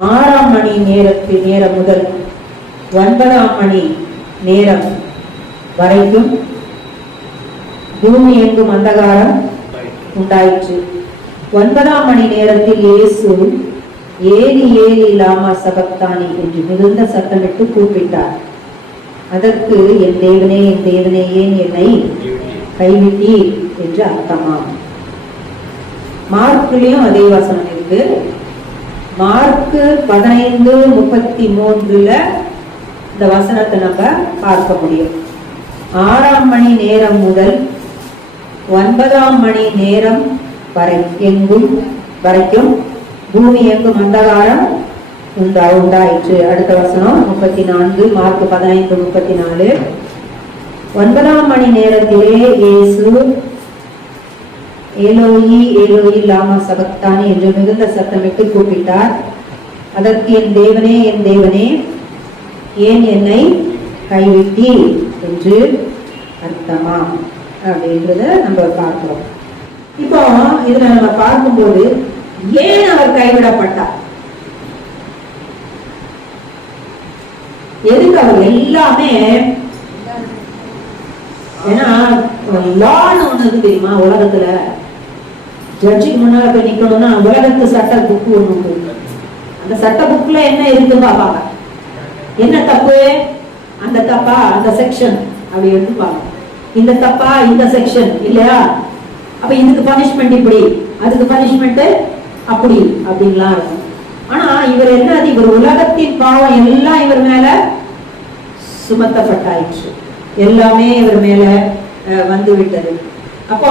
6ஆம் மணி நேரம் முதல் 9ஆம் மணி நேரம் வரைக்கும் பூமி எங்கும் அந்தகாரம் உண்டாயிற்று. 9ஆம் மணி நேரத்தில் இயேசு ஏலி ஏலி லாமா சபக்தானி என்று மிகுந்த சத்தமிட்டு கூப்பிட்டார். அதற்கு என் தேவனே ஏன் என்னை கைவிட்டீர் என்று அர்த்தமாம். மார்க்கிலையும் அதே வசனம் இருக்கு. மார்க்கு 15:33 இந்த வசனத்தை நம்ம பார்க்க முடியும். 6ஆம் மணி நேரம் முதல் 9ஆம் மணி நேரம் வரைக்கும் பூமி எங்கும் அந்தகாரம் உண்டாயிற்று. அடுத்த வசனம் 34, மார்க் 15:34. 9ஆம் மணி நேரத்திலே இயேசு ஏலோயி ஏலோயி லாமா சபக்தானி என்று மிகுந்த சத்தமிட்டு கூப்பிட்டார். அதற்கு என் தேவனே ஏன் என்னை கைவிட்டீர் என்று அர்த்தமா அப்படின்றத நம்ம பார்க்கிறோம். இப்போ இதுல நம்ம பார்க்கும்போது ஏன் அவர் கைவிடப்பட்டார், எதுக்கு அவர் எல்லாமே, ஏன்னா லான்னு ஒண்ணு இருக்கு தெரியுமா உலகத்துல. ஜட்ஜுக்கு முன்னால போய் நிக்கணும்னா உலகத்து சட்ட புக்கு ஒண்ணு, அந்த சட்ட புக்ல என்ன இருக்கு பாப்பாங்க, என்ன தப்பு, அந்த தப்பா அந்த செக்ஷன் அப்படி எடுத்துப்பாங்க, இந்த தப்பா இந்த செக்ஷன் இல்லையா, அப்ப இதுக்கு பனிஷ்மெண்ட் இப்படி, அதுக்கு பனிஷ்மெண்ட் அப்படி அப்படின்லாம் இருக்கும். ஆனா இவர் என்னது, இவர் உலகத்தின் பாவம் எல்லாம் இவர் மேல சுமத்தப்பட்டாயிற்று, எல்லாமே இவர் மேல வந்து விட்டது. அப்போ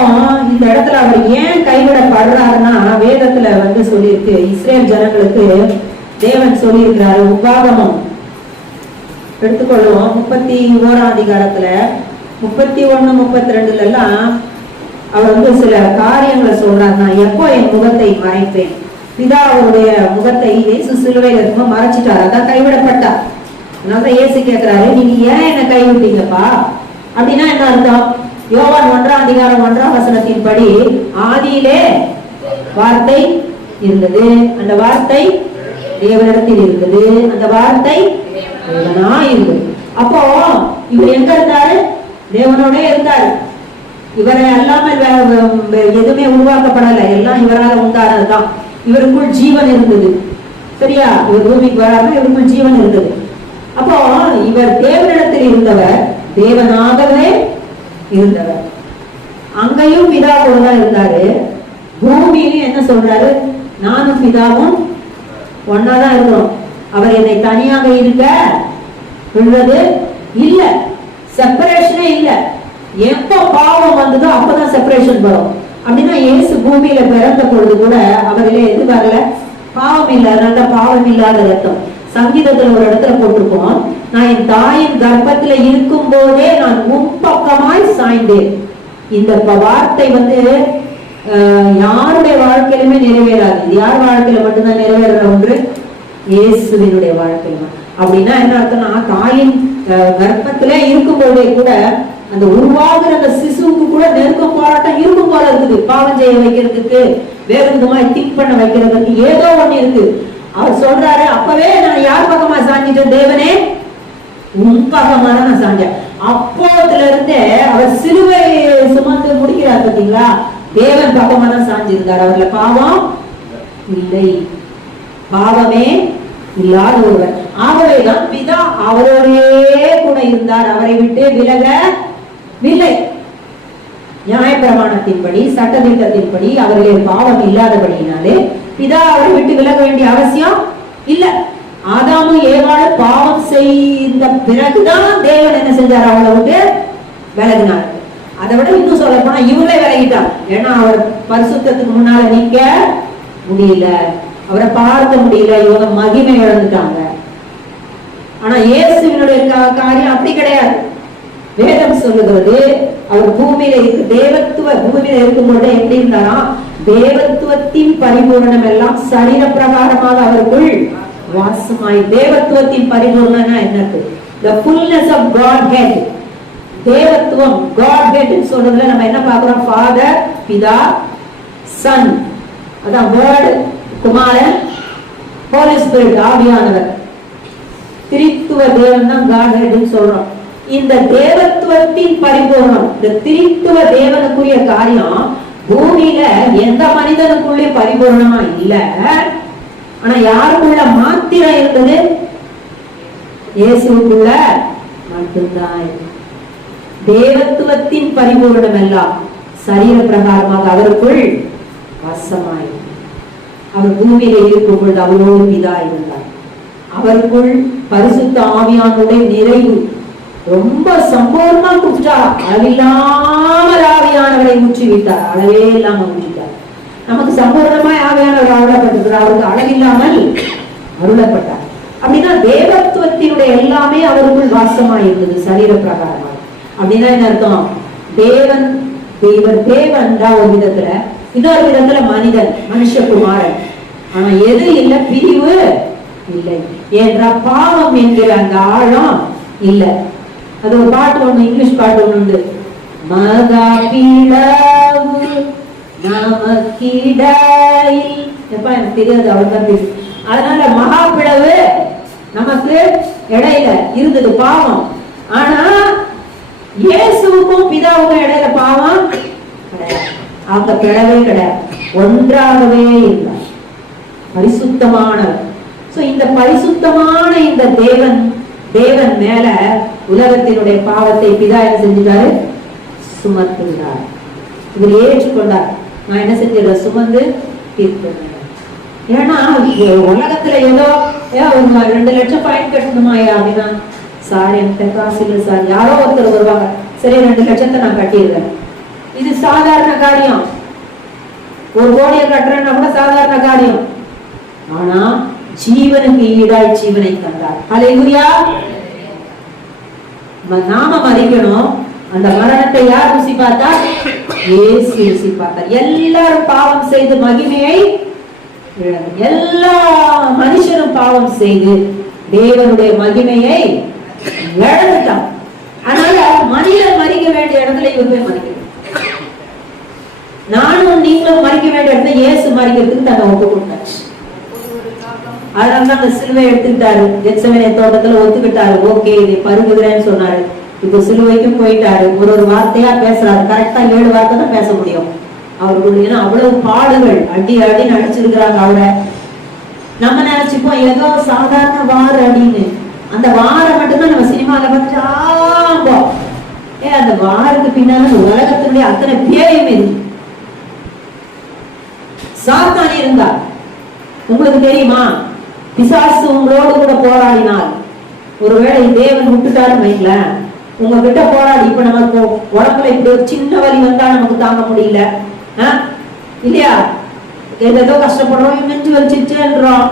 இந்த இடத்துல அவர் ஏன் கைவிடப்படுறாருன்னா, வேதத்துல சொல்லியிருக்கு, இஸ்ரேல் ஜனங்களுக்கு தேவன் சொல்லியிருக்கிறாரு. உபாகமம் எடுத்துக்கொள்வோம் 31ஆம் அதிகாரத்துல 31, 32 எல்லாம் அவர் சில காரியங்களை சொல்றாரு. நான் எப்போ என் முகத்தை மறைப்பேன், பிதா அவருடைய முகத்தை இயேசு சிலுவையில் இருக்கும் மறைச்சிட்டார், அதான் கைவிடப்பட்டார். அதனால இயேசு கேட்கிறாரு, நீங்க ஏன் என்ன கைவிட்டீங்கப்பா அப்படின்னா என்ன அர்த்தம்? யோவான் 1ஆம் அதிகாரம் 1ஆம் வசனத்தின் படி ஆதியிலே வார்த்தை இருந்தது, அந்த வார்த்தை தேவனிடத்தில் இருந்தது, அந்த வார்த்தை தேவனா இருந்தது. அப்போ இவர் எங்க இருந்தாரு? தேவனோட இருந்தாரு. இவரை அல்லாமல் எதுவுமே உருவாக்கப்படலை, எல்லாம் இவரால் உண்டானதுதான். இவருக்குள் ஜீவன் இருந்தது, சரியா? இவர் பூமிக்கு வராம இவருக்குள் ஜீவன் இருந்தது. அப்போ இவர் தேவனிடத்தில் இருந்தவர், தேவனாகவே இருந்தவர். அங்கேயும் பிதா கூட தான் இருந்தாரு. பூமியிலும் என்ன சொல்றாரு, நானும் பிதாவும் ஒன்னாதான் இருக்கிறோம், அவர் என்னை தனியாக இருக்க விடுறது இல்ல, செப்பரேஷனே இல்ல. எப்ப பாவம் வந்ததோ அப்பதான் செப்பரேஷன் வரும். அப்படின்னா இயேசு பூமியில பிறந்த பொழுது கூட அவரிலே எது வரல, பாவம் இல்ல. அதனால பாவம் இல்லாத ரத்தம். சங்கீதத்துல ஒரு இடத்துல போட்டிருக்கோம், நான் என் தாயின் கர்ப்பத்துல இருக்கும் போதே நான் முன்பக்கமாய் சாய்ந்தேன். இந்த வார்த்தை யாருடைய வாழ்க்கையிலுமே நிறைவேறாது. இது யார் வாழ்க்கையில மட்டும்தான் நிறைவேற ஒன்று, இயேசுவினுடைய வாழ்க்கையில. அப்படின்னா என்ன அர்த்தம்னா, தாயின் கர்ப்பத்துல இருக்கும் போதே கூட அந்த உருவாகிற அந்த சிசுவுக்கு கூட நெருக்கம் போராட்டம் இருக்கும் போல இருக்குது. பாவம் செய்ய வைக்கிறதுக்கு, வேற விதமாய் திங்க் பண்ண வைக்கிறதுக்கு ஏதோ ஒண்ணு இருக்கு. அவர் சொல்றாரு, அப்பவே நான் யார் பக்கமா சாஞ்சிட்டேன், தேவனே உன் பக்கமா தான் நான் சாஞ்சேன். அப்போதுல இருந்தே அவர் சிலுவை சுமந்து முடிக்கிறார் பாத்தீங்களா, தேவன் பக்கமா தான் சாஞ்சிருந்தார். அவர்ல பாவம் இல்லை, பாவமே இல்லாத ஒருவர். ஆகவேதான் பிதா அவரோடே கூட இருந்தார், அவரை விட்டு விலகவில்லை. நியாயப்பிரமாணத்தின்படி, சட்டதிட்டத்தின்படி அவர்களே பாவம் இல்லாதபடியினாலே பிதா அவரை விட்டு விலக வேண்டிய அவசியம் இல்ல. ஆதாமும் ஏவாளும் பாவம் செய்த பிறகுதான் தேவன் என்ன செஞ்சார், அவளை விட்டு விலகினார். அதை விட இன்னும் சொல்ல போனா இவங்களே விலகிட்டார். ஏன்னா அவர் பரிசுத்தத்துக்கு முன்னால நிக்க முடியல, அவரை பார்க்க முடியல, இவங்க மகிமை இழந்துட்டாங்க. ஆனா இயேசுவினுடைய காரியம் அப்படி கிடையாது. வேதம் சொல்லுகிறது, அவர் பூமியில பூமியில இருக்கும்போது எப்படி இருந்தாரா, தேவத்துவத்தின் பரிபூரணம் எல்லாம் சரீர பிரகாரமாக அவருக்குள் வாசமாய். தேவத்துவத்தின் பரிபூரணம்னா என்னது? The fullness of Godhead. தேவத்துவம் Godhead சொல்றதுல நம்ம என்ன பார்க்கிறோம், ஃபாதர், பிதா, சன், அதான் வேர்ட், குமாரன், ஹோலி ஸ்பிரிட் ஆவியானவர். திரித்துவ தேவன் தான் காட்ஹெட்னு சொல்றோம். இந்த தேவத்துவத்தின் பரிபூர்ணம், இந்த திரித்துவ தேவனுக்குரிய காரியம் பூமியில எந்த மனிதனுக்குள்ளே பரிபூர்ணமா இல்ல. ஆனா யாருக்குள்ள மாத்திரம் இருந்தது? இயேசுக்குள்ள மட்டும்தான். தேவத்துவத்தின் பரிபூர்ணம் எல்லாம் சரீர பிரகாரமாக அவருக்குள் வசமாய். அவர் பூமியில இருக்கும் பொழுது அவரோடு பிதா இருந்தார். அவருக்குள் பரிசுத்த ஆவியானுடைய நிறைவு ரொம்ப சம்பூர்ணமா குடிச்சா. அளவில்லாமல் ஆவியானவரை ஊற்றி விட்டார். அளவே இல்லாம ஊற்றிட்டார். நமக்கு சம்பூர்ணமாய் ஆவியானவர் அருளப்பட்டிருக்கிறார். அவருக்கு அளவில்லாமல் அருளப்பட்டார். அப்படின்னா தேவத்துவத்தினுடைய எல்லாமே அவருக்குள் வாசமாய் இருந்தது சரீர பிரகாரமாக. அப்படின்னா என்ன அர்த்தம்? தேவன் தேவன் தான் ஒரு விதத்துல, இன்னொரு விதத்துல மனிதன், மனுஷகுமாரன். ஆனா எது இல்ல? பிரிவு இல்லை. ஏன்றா பாவம் என்கிற அந்த ஆழம் இல்ல. அது ஒரு பாட்டு ஒண்ணு, இங்கிலீஷ் பாட்டு ஒண்ணு உண்டு. மகா பிளவு நமக்கிடையில், எப்ப எனக்கு தெரியாது, அவர்தான் தெரியும். அதனால மகா பிளவு நமக்கு இடையில இருந்தது பாவம். ஆனா இயேசுவுக்கும் பிதாவுக்கும் இடையில பாவம் கிடையாது. அவங்க பிளவே கிடையாது, ஒன்றாகவே இருந்தார். பரிசுத்தமானவர். இந்த பரிசுத்தமான இந்த தேவன் மேல உலகத்தினுடைய பாவத்தை பிதா என்ன செஞ்சுட்டாரு? சுமத்துகிறார். இவர் ஏற்றுக்கொண்டார். நான் என்ன செஞ்சிடறேன்? சுமந்து தீர்க்கிறேன். ஏன்னா உலகத்துல ஏதோ 2 லட்சம் ஃபைன் கட்டணுமாயா அப்படின்னா, சார் என்கிட்ட காசு இல்லை சார், யாரோ ஒருத்தர் வருவாங்க, சரி 2 லட்சத்தை நான் கட்டிடுறேன். இது சாதாரண காரியம். 1 கோடியை கட்டுறேன்னா கூட சாதாரண காரியம். ஆனா ஜீவனுக்கு ஈடாய் ஜீவனை தந்தார். ஹல்லேலூயா. நாம மறிக்கணும். அந்த மரணத்தை யார் ருசி பார்த்தா? இயேசு ருசி பார்த்தார். எல்லாரும் பாவம் செய்து மகிமையை இழந்தார். எல்லா மனுஷரும் பாவம் செய்து தேவனுடைய மகிமையை இழந்துட்டான். அதனால மனிதன் மறிக்க வேண்டிய இடத்துல இவர் போய் மறிக்கணும். நானும் நீங்களும் மறிக்க வேண்டிய இடத்துல இயேசு மறிக்கிறதுக்கு தன்னை ஒப்பு கொடுத்தாச்சு. அதனாலதான் அந்த சிலுவை எடுத்துக்கிட்டாரு. கெத்செமனே தோட்டத்துல ஒத்துக்கிட்டாரு. ஓகே, இதை பருகுகிறேன்னு சொன்னாரு. இப்ப சிலுவைக்கும் போயிட்டாரு. ஒரு வார்த்தையா பேசுறாரு. கரெக்டா 7 வார்த்தை தான் பேச முடியும் அவர்களுடைய. அவ்வளவு பாடுகள், அடி அடின்னு அடிச்சிருக்கிறாங்க அவரை. நம்ம நினைச்சுப்போம் ஏதோ சாதாரண வார அடின்னு. அந்த வாரம் மட்டும்தான் நம்ம சினிமால பார்த்துட்டு அந்த வாருக்கு பின்னால உலகத்தினுடைய அத்தனை பேயும் இருக்கு. சாத்தான் இருந்தார். உங்களுக்கு தெரியுமா? பிசாசு உங்களோடு கூட போராடினால், ஒருவேளை தேவன் விட்டுட்டாருன்னு வைங்களேன், உங்ககிட்ட போராடி, இப்ப நமக்கு உடம்புல இப்படி ஒரு சின்ன வலி வந்தா நமக்கு தாங்க முடியல இல்லையா? ஏதோ கஷ்டப்படுறோம், நெஞ்சு வலிச்சுன்றோம்.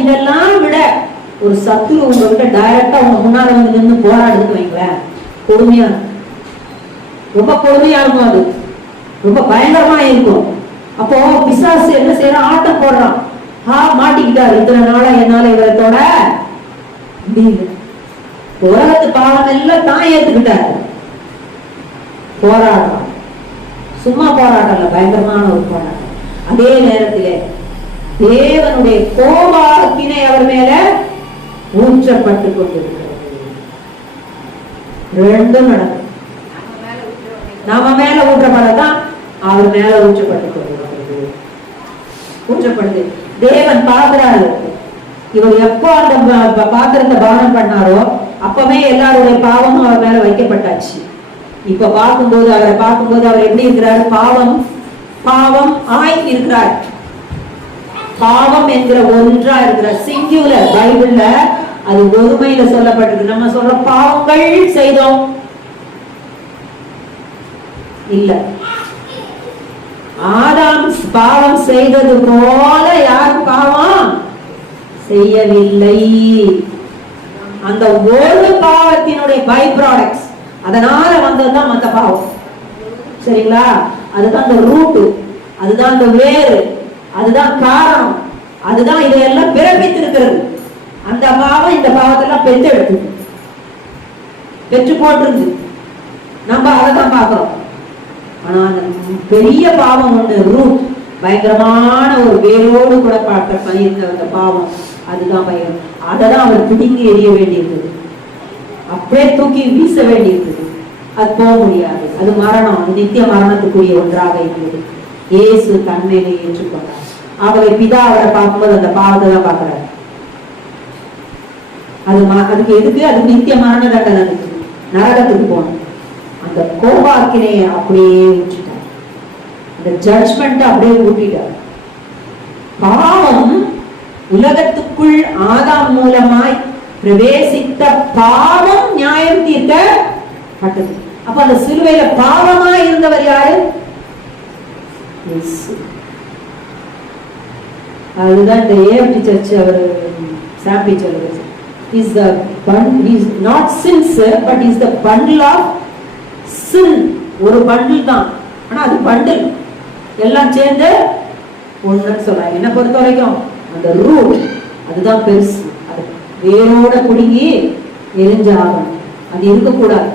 இதெல்லாம் விட ஒரு சத்துரு உங்ககிட்ட டைரக்டா உங்க முன்னால வந்து நின்று போராடுன்னு வைங்களேன், கொடுமையா, ரொம்ப கொடுமையா இருக்கும். அது ரொம்ப பயங்கரமா இருக்கும். அப்போ பிசாசு என்ன செய்யறான்? ஆட்டம் போடுறான். மாட்டிக்கிட்டாரு. இத்தனை நாளா என்னால இவரத்தோட முடியல. உலகத்து பாவம் எல்லாம் தான் ஏத்துக்கிட்டாரு. போராடுறான். சும்மா போராடல, பயங்கரமான ஒரு போராட்டம். அதே நேரத்திலே தேவனுடைய கோபாக்கினை அவர் மேல ஊற்றப்பட்டு கொண்டிருக்கிறது. ரெண்டும் நடக்கும். நம்ம மேல ஊற்றப்படதான் அவர் மேல ஊற்றப்பட்டு கொண்டிருக்கிறது. ஊற்றப்படுது. தேவன் பார்க்கிறாரு. இவர் எப்போ அந்த பாத்திரத்தை பானம் பண்ணாரோ அப்பவே எல்லாருடைய பாவமும் அவர் மேல வைக்கப்பட்டாச்சு. இப்ப பார்க்கும்போது அவர் எப்படி இருக்கிறார்? பாவம் ஆய் இருக்கிறார். பாவம் என்கிற ஒன்றா இருக்கிறார். சிங்குலர். பைபிள்ல அது ஒருமையில சொல்லப்பட்டிருக்கு. நம்ம சொல்ற பாவங்கள் செய்தோம் இல்ல. ஆதாம் பாவம் செய்தது போல யாரும் பாவம் செய்யவில்லை. அந்த ஒரு பாவத்தினுடைய பை ப்ராடக்ட்ஸ், அதனால வந்ததுதான் மத்த பாவம். சரிங்களா? அதுதான் அந்த ரூட், அதுதான் அந்த வேறு, அதுதான் காரணம், அதுதான் இதையெல்லாம் பிறப்பித்திருக்கிறது. அந்த பாவம் இந்த பாவத்தெல்லாம் பெற்று போட்டிருக்கு. நம்ம அதை தான் பார்க்கிறோம். ஆனா அந்த பெரிய பாவம் ஒண்ணு ரூட், பயங்கரமான ஒரு வேரோடு கூட இருந்த அந்த பாவம், அதுதான் பயம். அததான் அவர் பிடிங்கி எறிய வேண்டியிருந்தது, அப்படியே தூக்கி வீச வேண்டியிருந்தது. அது போக முடியாது, அது மரணம், அது நித்திய மரணத்துக்குரிய ஒன்றாக இருந்தது. இயேசு தன்மையை ஏற்றுக்கொண்டார். ஆகவே பிதா அவரை பார்க்கும்போது அந்த பாவத்தை தான் பார்க்கிறார். அதுக்கு எதுக்கு? அது நித்திய மரண தண்டனை, அதுக்கு நரகத்துக்கு போகணும். அந்த கோபாக்கினையை அப்படியே விட்டுட்டார், அந்த ஜட்ஜ்மெண்ட் அப்படியே ஊட்டிட்டார். பாவம் உலகத்துக்குள் ஆதாம் மூலமாய் பிரவேசித்த பாவம் நியாயம் தீர்க்கப்பட்டது. அப்ப அந்த சிலுவையில பாவமா இருந்தவர் யாரு? அதுதான் இந்த ஏஎஃப்டி சர்ச் அவர் சாம்பி சொல்லுவார். Is the is not sins but is the bundle of sin. ஒரு பண்டில் தான், ஆனா அது பண்டில் எல்லாம் சேர்ந்து ஒண்ணுன்னு சொல்றாங்க. என்ன பொறுத்த வரைக்கும் அந்த ரூட் அதுதான் பெருசு, அது வேரோட குடுங்கி எரிஞ்சாகும். அது இருக்கக்கூடாது,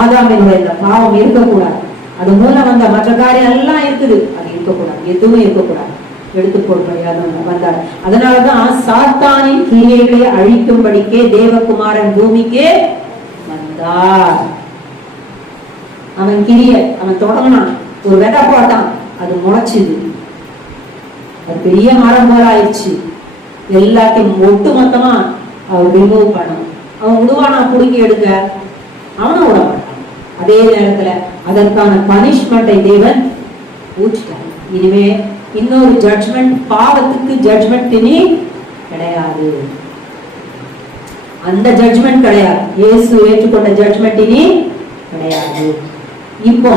ஆதாமினுடைய இந்த பாவம் இருக்கக்கூடாது. அது மூலம் வந்த மற்ற காரியம் எல்லாம் இருக்குது, அது இருக்கக்கூடாது, எதுவுமே இருக்கக்கூடாது, எடுத்து போடும்படியாக வந்தார். அதனாலதான் சாத்தானின் கிரியைகளை அழிக்கும்படிக்கே தேவகுமாரன் பூமிக்கே வந்தார். அவன் கிரியை அவன் தொடங்கினான், ஒரு விதை போட்டான், அது முளைச்சுது, அது பெரிய மரம் போல ஆயிடுச்சு. எல்லாத்தையும் ஒட்டு மொத்தமா அவன் ரிமூவ் பண்ணான். அவன் விடுவானா புடுங்கி எடுக்க? அவனும் விட மாட்டான். அதே நேரத்துல அதற்கான பனிஷ்மெண்டை தேவன் ஊற்றிட்டான். இனிமே இன்னொரு ஜட்ஜ்மெண்ட், பாவத்துக்கு ஜட்ஜ்மெண்ட் இனி கிடையாது, அந்த ஜட்ஜ்மெண்ட் கிடையாது. இயேசு ஏற்றுக்கொண்ட ஜட்ஜ்மெண்ட் இனி கிடையாது. இப்போ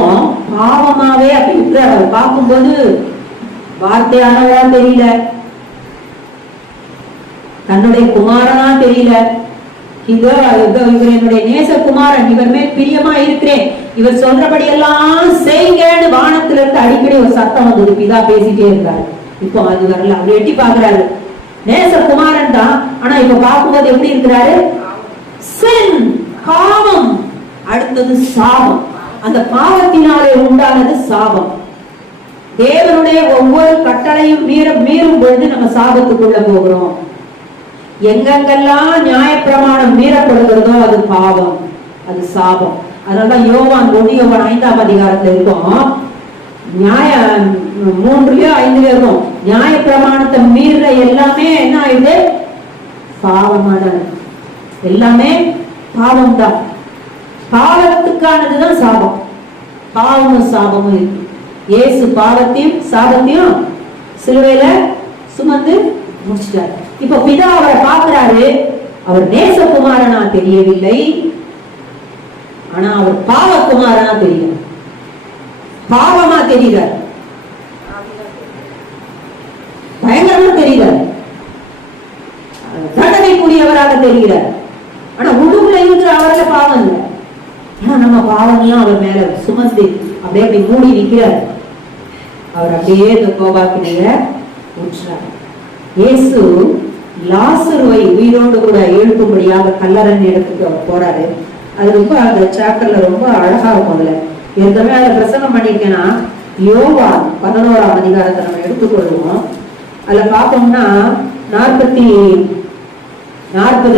பாவமாவே அப்படி அவர் பார்க்கும்போது வார்த்தையானவரா தெரியல, தன்னுடைய குமாரனா தெரியல. இவர் என்னுடைய நேச குமாரன், இவர் மேல் பிரியமா இருக்கிறேன், இவர் சொல்றபடி எல்லாம் செய்யுங்கன்னு வானத்துல இருந்து அடிக்கடி ஒரு சத்தம் வந்தது. பிதா பேசிட்டே இருக்காரு. இப்போ அது வரல, அவர் எட்டி பாக்குறாரு, நேச குமாரன் தான், ஆனா இப்ப பார்க்கும்போது எப்படி இருக்கிறாரு? சின், பாவம், அடுத்தது சாபம். அந்த பாவத்தினாலே உண்டானது சாபம். தேவனுடைய ஒவ்வொரு கட்டளையும் மீறும் பொழுது நம்ம சாபத்துக்குள்ள போகிறோம். எங்கெங்கெல்லாம் நியாயப்பிரமாணம் மீறப்படுகிறதோ அது பாவம், அது சாபம். அதனாலதான் யோவான் 5ஆம் அதிகாரத்துல இருக்கும், நியாய 3லயோ 5லயோ இருக்கும், நியாயப்பிரமாணத்தை மீற எல்லாமே என்ன ஆயுது? பாவமான, எல்லாமே பாவம் தான். பாவத்துக்கானதுதான் சாபம். பாவமும் சாபமும் இருக்கு. இயேசு பாவத்தையும் சாபத்தையும் சிலுவையில சுமந்து முடிச்சிட்டாரு. இப்ப பிதா அவரை பார்க்கிறாரு, அவர் நேசகுமாரனா தெரியவில்லை, ஆனா அவர் பாவகுமாரனா தெரியும், பாவமா தெரிகிறார், பயங்கரமா தெரிகிறார், தண்டனைக்குரியவராக தெரிகிறார். ஆனா உடுப்புல இருக்கிற அவர்ல பாவம் இல்லை, ஆனா நம்ம பாவம்லாம் அவர் மேல சுமந்து அப்படியே அப்படி மூடி நிற்கிறார். அவர் அப்படியே இந்த கோபாக்கினைய ஊற்றார். இயேசு லாசருவை உயிரோடு கூட எழுப்பும்படியாக கல்லறையின் இடத்துக்கு அவர் போறாரு. அது ரொம்ப அந்த சாப்டர்ல ரொம்ப அழகா இருக்கும். அதுல ஏற்கனவே அதை பிரசங்கம் பண்ணிருக்கேன்னா, யோவான் 11ஆம் அதிகாரத்தை நம்ம எடுத்துக்கொள்வோம். அதுல பார்த்தோம்னா 40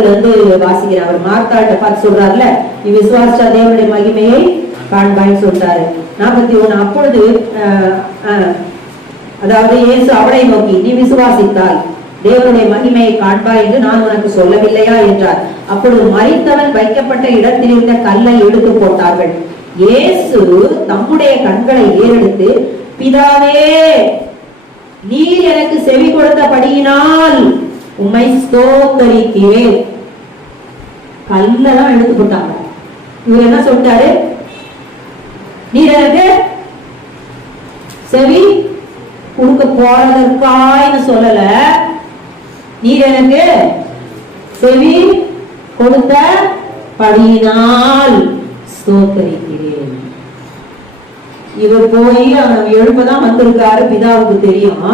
இருந்து வாசிக்கிறேன். அவர் மார்த்தாட்ட பார்த்து சொல்றாருல, நீ விசுவாசிச்சா தேவனுடைய மகிமையை காண்பாய்ன்னு சொல்றாரு. 41 அப்பொழுது அதாவது இயேசு அவளை நோக்கி, நீ விசுவாசித்தால் தேவனுடைய மகிமையை காண்பாய் என்று நான் உனக்கு சொல்லவில்லையா என்றார். அப்பொழுது மரித்தவன் வைக்கப்பட்ட இடத்தில் இருந்த கல்லை எடுத்து போட்டார்கள். இயேசு தம்முடைய கண்களை ஏறெடுத்து, பிதாவே, நீர் எனக்கு செவி கொடுத்தபடியினால் உம்மை ஸ்தோத்தரிக்கிறேன். கல்லெல்லாம் எடுத்து போட்டாங்க. இவர் என்ன சொல்லிட்டாரு? நீர் எனக்கு செவி கொடுக்க போறதற்காய்னு சொல்லல, நீர் எனக்கு செவி கொடுத்த படியினால் ஸ்தோத்தரிக்கிறேன். இவர் போய் அவன் எழுப்பதான் வந்திருக்காரு, பிதாவுக்கு தெரியும்,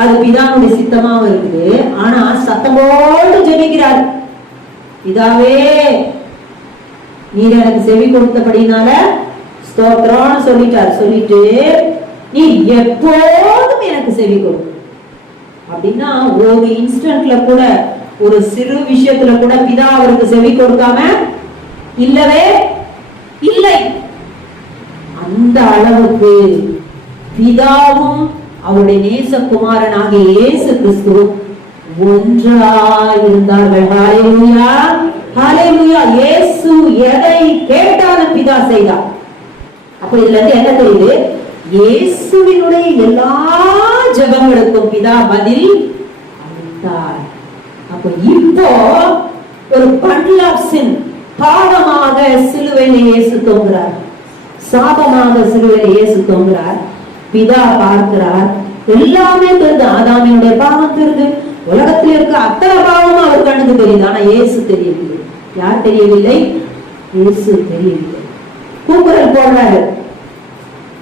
அது பிதாவுடைய சித்தமாவும் இருக்குது. ஆனா சத்தமோடு ஜெபிக்கிறார், பிதாவே, நீர் எனக்கு செவி கொடுத்தபடினால ஸ்தோத்திரம்னு சொல்லிட்டார். சொல்லிட்டு நீ எப்போதும் எனக்கு செவி கொடு அப்படின்னா, ஒரு இன்ஸ்டன்ட்ல கூட, ஒரு சிறு விஷயத்துல கூட பிதா அவருக்கு செவி கொடுக்காம இல்லவே இல்லை. அந்த அளவுக்கு பிதாவும் அவருடைய நேசகுமாரனாகிய இயேசு கிறிஸ்துவும் ஒன்றாயிருந்தார்கள். ஹல்லேலூயா, ஹல்லேலூயா. இயேசு எதை கேட்டாலும் பிதா செய்தார். அப்ப இதுல இருந்து என்ன தெரியுது? இயேசுவினுடைய எல்லா ஜெபங்களுக்கும் பிதா பதில் அளித்தார். அப்ப இப்போ ஒரு bundle of sin, பாவமாக சிலுவையிலே இயேசு தொங்குறார், சாபமாக சிலுவையிலே இயேசு தொங்குறார். பிதா பார்க்கிறார், எல்லாமே தெரியுது. ஆதாமினுடைய பாவம் தெரியுது, உலகத்தில் இருக்க அத்தனை பாவமும் அவர் கண்ணுக்கு தெரியுது. ஆனா இயேசு தெரியவில்லை. யார் தெரியவில்லை? இயேசு தெரியவில்லை. கூக்குரல் போடுறாரு,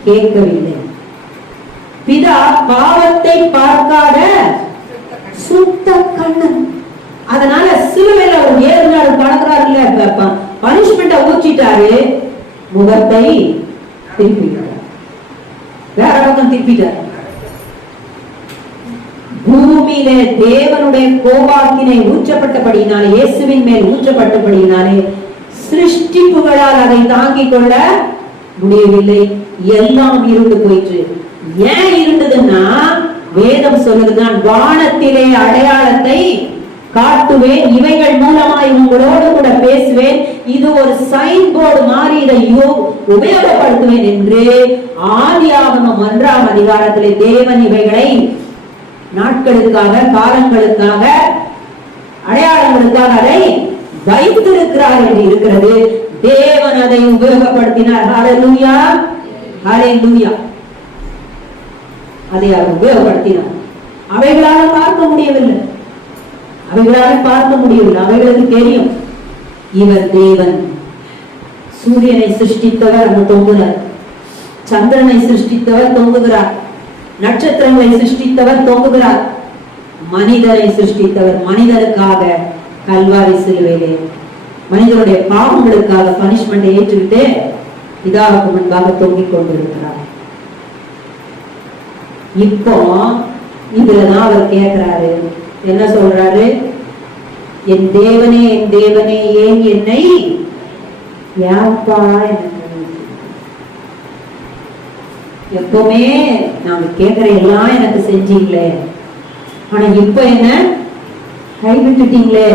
கேட்கவில்லை. பிதா பாவத்தை பார்க்காத சுத்த கண்ணன். அதனால சிலுவையில அவர் ஏறினாரு, கடக்கிறாரு இல்ல, பனிஷ்மெண்ட ஊற்றிட்டாரு, முகத்தை திருப்பிட்டார், வேற பக்கம் திருப்பிட்டார். பூமியிலே தேவனுடைய கோபாக்கினை ஊற்றப்பட்டபடியினாலே, இயேசுவின் மேல் ஊற்றப்பட்டபடியினாலே சிருஷ்டிப்புகளால் அதை தாங்கிக் கொள்ள முடியவில்லை. எல்லாம் இருண்டு போயிற்று. ஏன் இருந்ததுன்னா, வேதம் சொல்லுதுதான், வானத்திலே அடையாளத்தை காட்டுவேன், இவைகள் மூலமாய் உங்களோடு கூட பேசுவேன், இது ஒரு சைன் போர்டு மாதிரி இதை உபயோகப்படுத்துவேன் என்று ஆதியாகமம் 1ஆம் அதிகாரத்திலே தேவன் இவைகளை நாட்களுக்காக, காலங்களுக்காக, அடையாளங்களுக்காக அதை வைத்திருக்கிறார் என்று இருக்கிறது. தேவன் அதை உபயோகப்படுத்தினார். ஹல்லேலூயா, ஹல்லேலூயா. அதை அவர் உபயோகப்படுத்தினார். அவைகளால் பார்க்க முடியவில்லை, அவைகளால் பார்க்க முடியவில்லை. அவைகளுக்கு தெரியும் இவர் தேவன். சூரியனை சிருஷ்டித்தவர் அங்கு தொங்குகிறார், சந்திரனை சிருஷ்டித்தவர் தொங்குகிறார், நட்சத்திரங்களை சிருஷ்டித்தவர் தொங்குகிறார், மனிதரை சிருஷ்டித்தவர் மனிதனுக்காக கல்வாரி சிலுவையிலே மனிதனுடைய பாவங்களுக்காக பனிஷ்மெண்டை ஏற்றுக்கிட்டு பிதாவுக்கு முன்பாக தொங்கிக் கொண்டிருக்கிறார். இப்போ இதுலதான் அவர் கேட்கிறாரு, என்ன சொல்றாரு? என் தேவனே, என் தேவனே, ஏன் என்னை யாப்பா? எப்பவுமே நாங்க கேட்கிற எல்லாம் எனக்கு செஞ்சீங்களே, ஆனா இப்ப என்ன கைவிட்டுட்டீங்களே,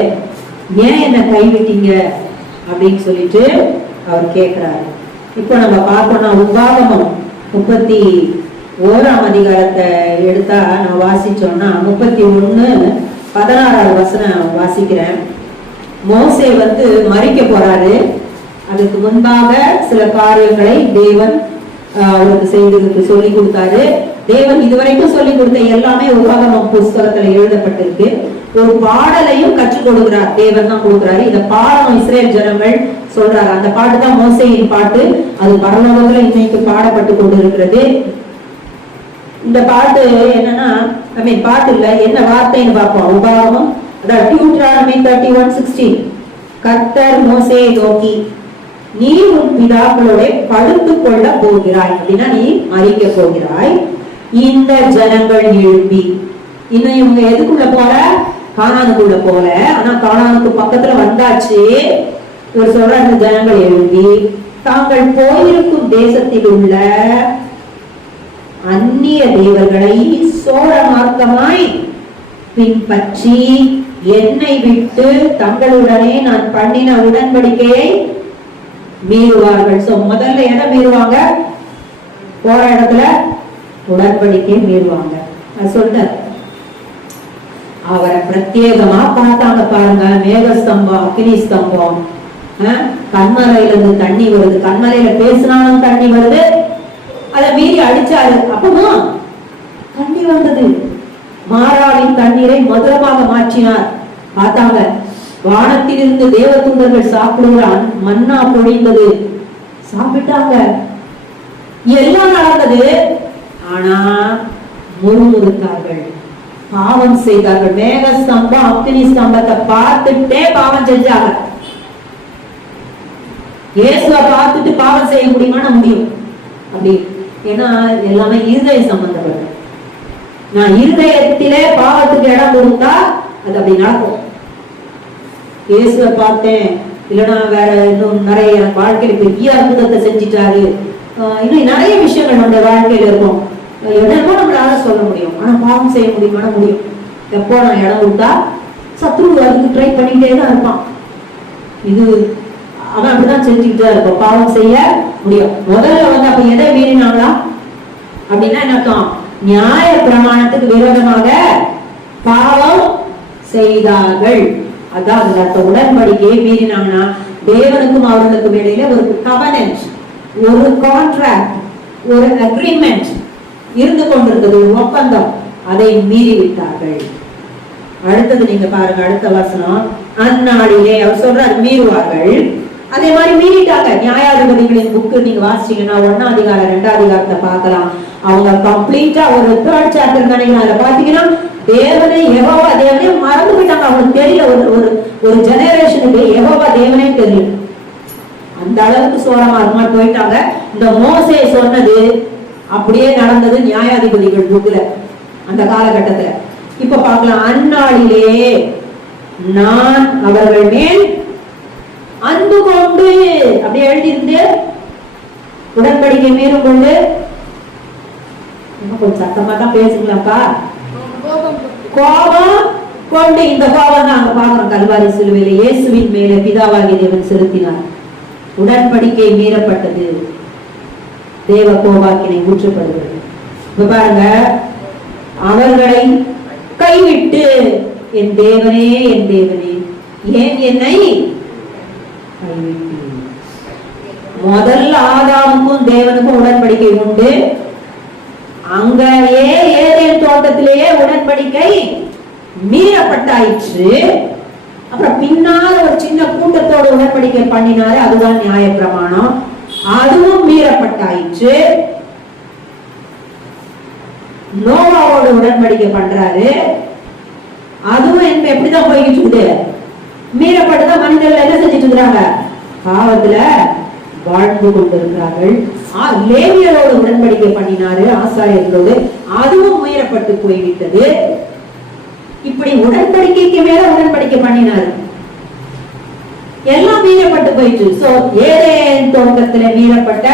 ஏன் என்ன கைவிட்டீங்க அப்படின்னு சொல்லிட்டு அவர் கேட்கிறாரு. இப்ப நம்ம பார்த்தோம்னா, உபாகமம் 31ஆம் அதிகாரத்தை எடுத்தா நம்ம வாசிச்சோம்னா, 31:16 வசனம் வாசிக்கிறேன். மோசே மரிக்க போறாரு. அதுக்கு முன்பாக சில காரியங்களை தேவன் அவருக்கு செய்ததுக்கு சொல்லி கொடுத்தாரு. தேவன் இதுவரைக்கும் சொல்லி கொடுத்த எல்லாமே உபாகமம் புஸ்தகத்துல எழுதப்பட்டிருக்கு. ஒரு பாடலையும் கற்றுக் கொடுக்கிறார், தேவன் தான் கொடுக்கிறாரு. இந்த பாடம் இஸ்ரேல் ஜனங்கள் சொல்றாரு. அந்த பாட்டு தான் மோசேயின் பாட்டு. அது பரலோகத்துல இன்னைக்கு பாடப்பட்டு கொண்டு இருக்கிறது. இந்த பாட்டு என்னன்னா, பாட்டு இல்ல, என்ன வார்த்தைன்னு பார்ப்போம். உபாகமம், அதாவது டியூட்ரானமி 31:16. கர்த்தர் மோசேயை நோக்கி, நீ உன் பிதாக்களோட படுத்துக் கொள்ள போகிறாய், அப்படின்னா நீ மரிக்க போகிறாய். இந்த ஜனங்கள் எழும்பி, இன்னும் இவங்க எதுக்குள்ள போற? கானானுக்குள்ள போல. ஆனா கானானுக்கு பக்கத்துல வந்தாச்சு. இவர் சொல்ற, இந்த ஜனங்கள் எழும்பி தாங்கள் போயிருக்கும் தேசத்தில் உள்ள அந்நிய தேவர்களை சோழ மார்க்கமாய் பின்பற்றி என்னை விட்டு தங்களுடனே நான் பண்ணின உடன்படிக்கையை மீறுவார்கள். சோ முதல்ல எதை மீறுவாங்க? போற இடத்துல உடன்படிக்கை மீறுவாங்க. சொல்ற அவரை பிரத்யேகமா பார்த்தாங்க பாருங்க. மேகஸ்தம்பம், அக்னி ஸ்தம்பம், கண்மலையில இருந்து தண்ணி வருது, கண்மலையில பேசினாலும் தண்ணி வருது, அதை மீறி அடிச்சாரு, அப்பவும் தண்ணி வந்தது. மாறாவின் தண்ணீரை மதுரமாக மாற்றினார். பார்த்தாங்க. வானத்திலிருந்து தேவதூதர்கள் சாப்பிடுகிற மன்னா பொழிந்தது, சாப்பிட்டாங்க. எல்லாம் நடந்தது. ஆனா முறுமுறுத்தார்கள், பாவம் செய்தார்கள். மேக ஸ்தம்பம், அக்னி ஸ்தம்பத்தை பார்த்துட்டே பாவம் செஞ்சாங்க. இயேசுவை பார்த்துட்டு பாவம் செய்ய முடியுமா? முடியும். அப்படி ஏன்னா எல்லாமே இருதய சம்பந்தப்பட்டது. நான் இருதயத்திலே பாவத்துக்கு இடம் கொடுத்தா அது அப்படி நடக்கும். இயேசுவை பார்த்தேன், இல்லைன்னா வேற இன்னும் நிறைய வாழ்க்கையில பெரிய அற்புதத்தை செஞ்சிட்டாரு, இன்னும் நிறைய விஷயங்கள் நம்முடைய வாழ்க்கையில இருக்கும். என்னமோ நம்மளால சொல்ல முடியும், ஆனா பாவம் செய்ய முடியுமான முடியும். எப்போ நான் இடம் கொடுத்தா சத்ரு அதுக்கு ட்ரை பண்ணிட்டே தான் இருப்பான். இது அவன் அப்படிதான் செஞ்சுக்கிட்டு தான் இருப்பான், பாவம் செய்ய முடியும். முதல்ல அப்ப எதை மீறினாங்களா அப்படின்னா என்ன? நியாய பிரமாணத்துக்கு விரோதமாக பாவம் செய்தார்கள். அதான் அந்த உடன்படிக்கையை மீறினாங்கன்னா தேவனுக்கும் அவர்களுக்கும் இடையில ஒரு கவனன்ட், ஒரு கான்ட்ராக்ட், ஒரு அக்ரிமெண்ட் இருந்து கொண்டிருந்தது, ஒரு ஒப்பந்தம். அதை மீறி விட்டார்கள். அடுத்தது நீங்க பாருங்க, அடுத்த வசனம். அந்நாளிலே அவர் சொல்றாரு மீறுவார்கள். அதே மாதிரி மீறிட்டாங்க. நியாயாதிபதிகளின் புக்கு நீங்க வாசிச்சீங்கன்னா 1ஆம் அதிகாரம் 2ஆம் அதிகாரத்தை பார்க்கலாம். அவங்க கம்ப்ளீட்டா ஒரு 3rd சாப்டர் நினைக்கிறாங்க. பாத்தீங்கன்னா தேவனை யெகோவா தேவனே மறந்து போயிட்டாங்க. அவங்களுக்கு தெரியல, ஒரு ஜெனரேஷனுக்கு யெகோவா தேவனே தெரியல. அந்த அளவுக்கு சோரமா போயிட்டாங்க. இந்த மோசே சொன்னது அப்படியே நடந்தது நியாயாதிபதிகள் புக்ல அந்த காலகட்டத்துல. இப்ப பார்க்கலாம். அந்நாளிலே நான் அவர்கள் மேல் அன்பு கொண்டு அப்படி எழுதியிருந்து உடன்படிக்கை மீறும் கொண்டு, கொஞ்சம் சத்தமா தான் பேசுங்களாப்பா. கோபம் கொண்டு, இந்த கோபம் நாங்க பாக்குறோம் கல்வாரி சிலுவையில இயேசுவின் மேலே பிதாவாகிய தேவன் செலுத்தினார். உடன்படிக்கை மீறப்பட்டது, தேவ கோபாக்கினை ஊற்றப்படுகிறது. இப்ப பாருங்க, அவர்களை கைவிட்டு என் தேவனே என் தேவனே ஏன் என்னை கைவிட்டு. முதல்ல ஆதாமுக்கும் தேவனுக்கும் உடன்படிக்கை உண்டு. அங்கேயே ஏதேன் தோட்டத்திலேயே உடன்படிக்கை மீறப்பட்டாயிற்று. அப்புறம் பின்னால் ஒரு சின்ன கூட்டத்தோடு உடன்படிக்கை பண்ணினாரு, அதுதான் நியாய பிரமாணம். அதுவும் மீறப்பட்டாயிற்று. நோவாவோடு உடன்படிக்கை பண்றாரு, அதுவும் எப்படிதான் போய்கிட்டு இருக்குது, மீறப்பட்டுதான் மனிதர்கள் என்ன செஞ்சிட்டு இருக்கிறாங்க, பாவத்துல வாழ்ந்து கொண்டிருக்கிறார்கள். லேவியரோடு உடன்படிக்கை பண்ணினாரு, ஆசாரியர்களோடு, அதுவும் மீறப்பட்டு போய்விட்டது. இப்படி உடன்படிக்கைக்கு மேல உடன்படிக்கை பண்ணினாரு, எல்லாம் மீறப்பட்டு போயிட்டு. சோ ஏதேன் தோட்டத்துல மீறப்பட்ட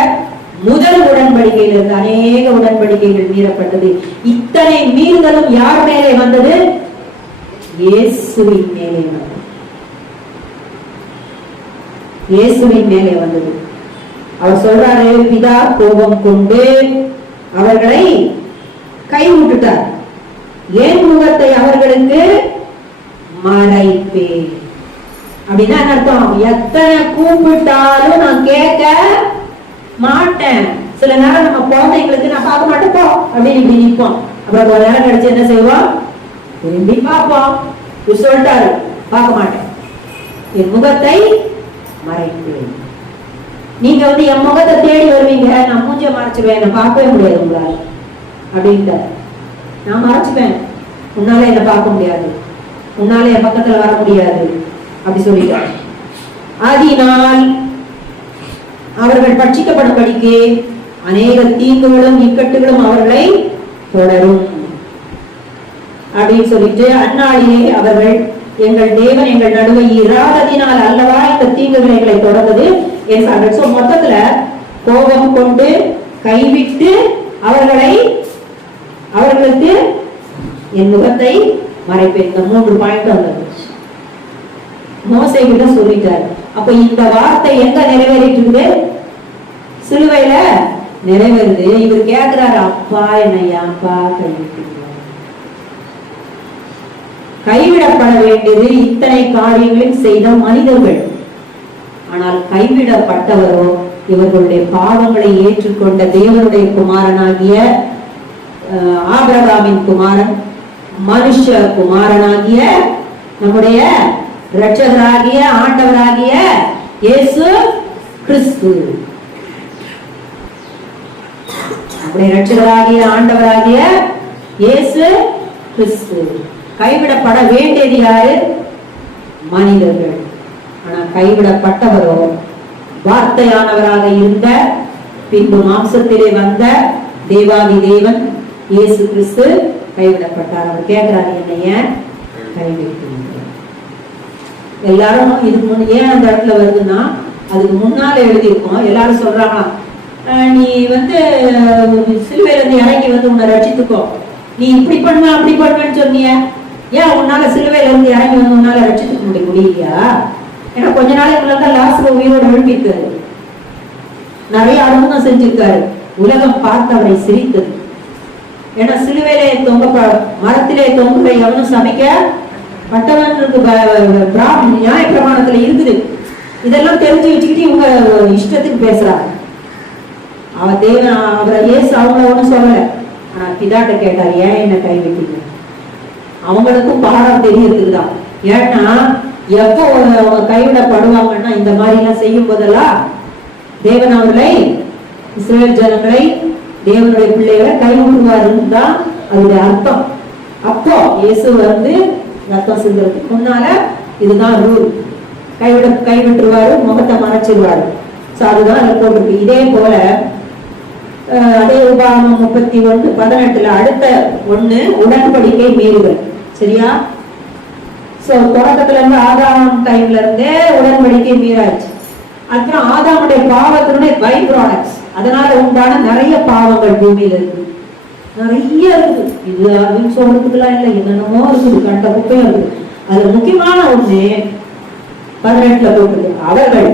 முதல் உடன்படிக்கையில் இருந்து அநேக உடன்படிக்கைகள் மீறப்பட்டது. இத்தனை மீறுதலும் யார் மேலே வந்தது? இயேசுவின் மேலே வந்தது. இயேசுவின் மேலே வந்தது. அவர் சொல்றாரு, பிதா கோபம் கொண்டு அவர்களை கைவிட்டுட்டார், என் முகத்தை அவர்களுக்கு மறைப்பேன். அப்படின்னா அர்த்தம், எத்தனை கூப்பிட்டாலும் நான் கேட்க மாட்டேன். சில நேரம் நம்ம குழந்தைங்களுக்கு நான் பார்க்க மாட்டேன் போ அப்படின்னு இப்படி நிற்போம். அப்புறம் ஒரு நேரம் கழிச்சு என்ன செய்வோம், திரும்பி பார்ப்போம். சொல்லிட்டாரு, பார்க்க மாட்டேன், என் முகத்தை மறைப்பேன். நீங்க என் முகத்தை தேடி வருவீங்க, நான் மூஞ்ச மறைச்சுவேன், நான் பார்க்கவே முடியாது உங்களால அப்படின்ட்டு. நான் மறைச்சுவேன், உன்னால என்ன பார்க்க முடியாது, உன்னால என் பக்கத்துல வர முடியாது அப்படி சொல்லிட்டார். அதனால் அவர்கள் பட்சிக்கப்படும்படிக்கு அநேக தீங்குகளும் இக்கட்டுகளும் அவர்களை தொடரும் அப்படின்னு சொல்லிட்டு, அந்நாளிலே அவர்கள் எங்கள் தேவன் எங்கள் நடுவே இராததினால் அல்லவா இந்த தீங்குகள் எங்களை தொடர்ந்தது என்றார்கள். சோ மொத்தத்துல கோபம் கொண்டு கைவிட்டு அவர்களுக்கு என் முகத்தை மறைப்பேன். இந்த 3 பாயிண்ட் வந்தது. மோசே கிட்ட சொல்லிட்டார். அப்ப இந்த வார்த்தை எங்க நிறைவேறிட்டு இருக்குது? சிலுவையில நிறைவேறுது. இவர் கேட்கிறாரு, அப்பா என்ன ஏன்பா கைவிட்டீங்க? கைவிடப்பட வேண்டியது இத்தனை காரியங்களையும் செய்த மனிதர்கள். ஆனால் கைவிடப்பட்டவரோ இவர்களுடைய பாவங்களை ஏற்றுக்கொண்ட தேவனுடைய குமாரனாகிய ஆபிரகாமின் குமாரன், மனுஷ குமாரனாகிய நம்முடைய இரட்சகராகிய ஆண்டவராகிய இயேசு கிறிஸ்து. நம்முடைய இரட்சகராகிய ஆண்டவராகிய இயேசு கிறிஸ்து. கைவிடப்பட வேண்டியது யாரு? மனிதர்கள். ஆனா கைவிடப்பட்டவரோ வார்த்தையானவராக இருந்த பின்பு மாம்சத்திலே வந்த தேவாதி தேவன் இயேசு கிறிஸ்து கைவிடப்பட்டார். அவர் கேட்கிறாரு, என்னை ஏன் கைவிட்டீங்க? எல்லாரும் இதுக்கு முன்ன ஏன் அந்த இடத்துல வருதுன்னா, அதுக்கு முன்னால எழுதியிருக்கோம். எல்லாரும் சொல்றாங்களாம், நீ சிலுவையில இருந்து இறங்கி உன்னை ரட்சித்துக்கோ, நீ இப்படி பண்ணுவ அப்படி பண்ணுவேன்னு சொன்னிய, ஏன் உன்னால சிலுவையில இருந்து இறங்கி உன்னால ரட்சித்துக்க முடியலையா? ஏன்னா கொஞ்ச நாளைக்கு முன்னாடி லாசரு உயிரோடு எழுப்பியிருக்காரு, நிறைய அற்புதம் செஞ்சிருக்காரு, உலகம் பார்த்து அவரை சிரித்தது. ஏன்னா சிலுவையிலே மரத்திலே தொங்குற எவனும் சமைக்க பட்டவனுக்கு நியாய பிரமாணத்துல இருக்குது. இதெல்லாம் தெரிஞ்சு வச்சுக்கிட்டு இவங்க இஷ்டத்துக்கு பேசுறாங்க. அவரை இயேசு அவங்கள ஒண்ணும் சொல்லல. ஆனா பிதாட்ட கேட்டார், ஏன் என்ன கைவிட்டீங்க? அவங்களுக்கும் பாடம் தெரியறதுக்குதான். ஏன்னா எப்போ அவங்க கைவிடப்படுவாங்கன்னா, இந்த மாதிரி எல்லாம் செய்யும் போதெல்லாம் தேவன் அவர்களை, இஸ்ரவேல் ஜனங்களை, தேவனுடைய பிள்ளைகளை கைவிடுவாருன்னு தான் அதோட அர்த்தம். அப்போ இயேசு ரத்தம் சிந்துறதுக்கு முன்னால இதுதான் ரூல். கைவிட்டுருவாரு, முகத்தை மறைச்சிருவாரு. அதுதான் அதுல போட்டிருக்கு. இதே போல அதே உபாகமம் 31:18 அடுத்த ஒண்ணு உடன்படிக்கை மீறுதல். சரியா? தொடக்கத்துல இருந்து ஆதாம் டைம்ல இருந்தே உடன்படிக்கை மீறாச்சு. அப்புறம் ஆதாமுடைய பாவத்தினுடைய பை ப்ராடக்ட்ஸ், அதனால உண்டான நிறைய பாவங்கள் பூமியில இருக்கு, நிறைய இருக்குது. இது அப்படின்னு சொல்றதுக்குலாம் இல்லை, என்னென்னமோ இருக்குது, கண்ட குப்பையும் இருக்குது. அதுல முக்கியமான ஒண்ணு 18 போட்டிருக்கு, அவர்கள்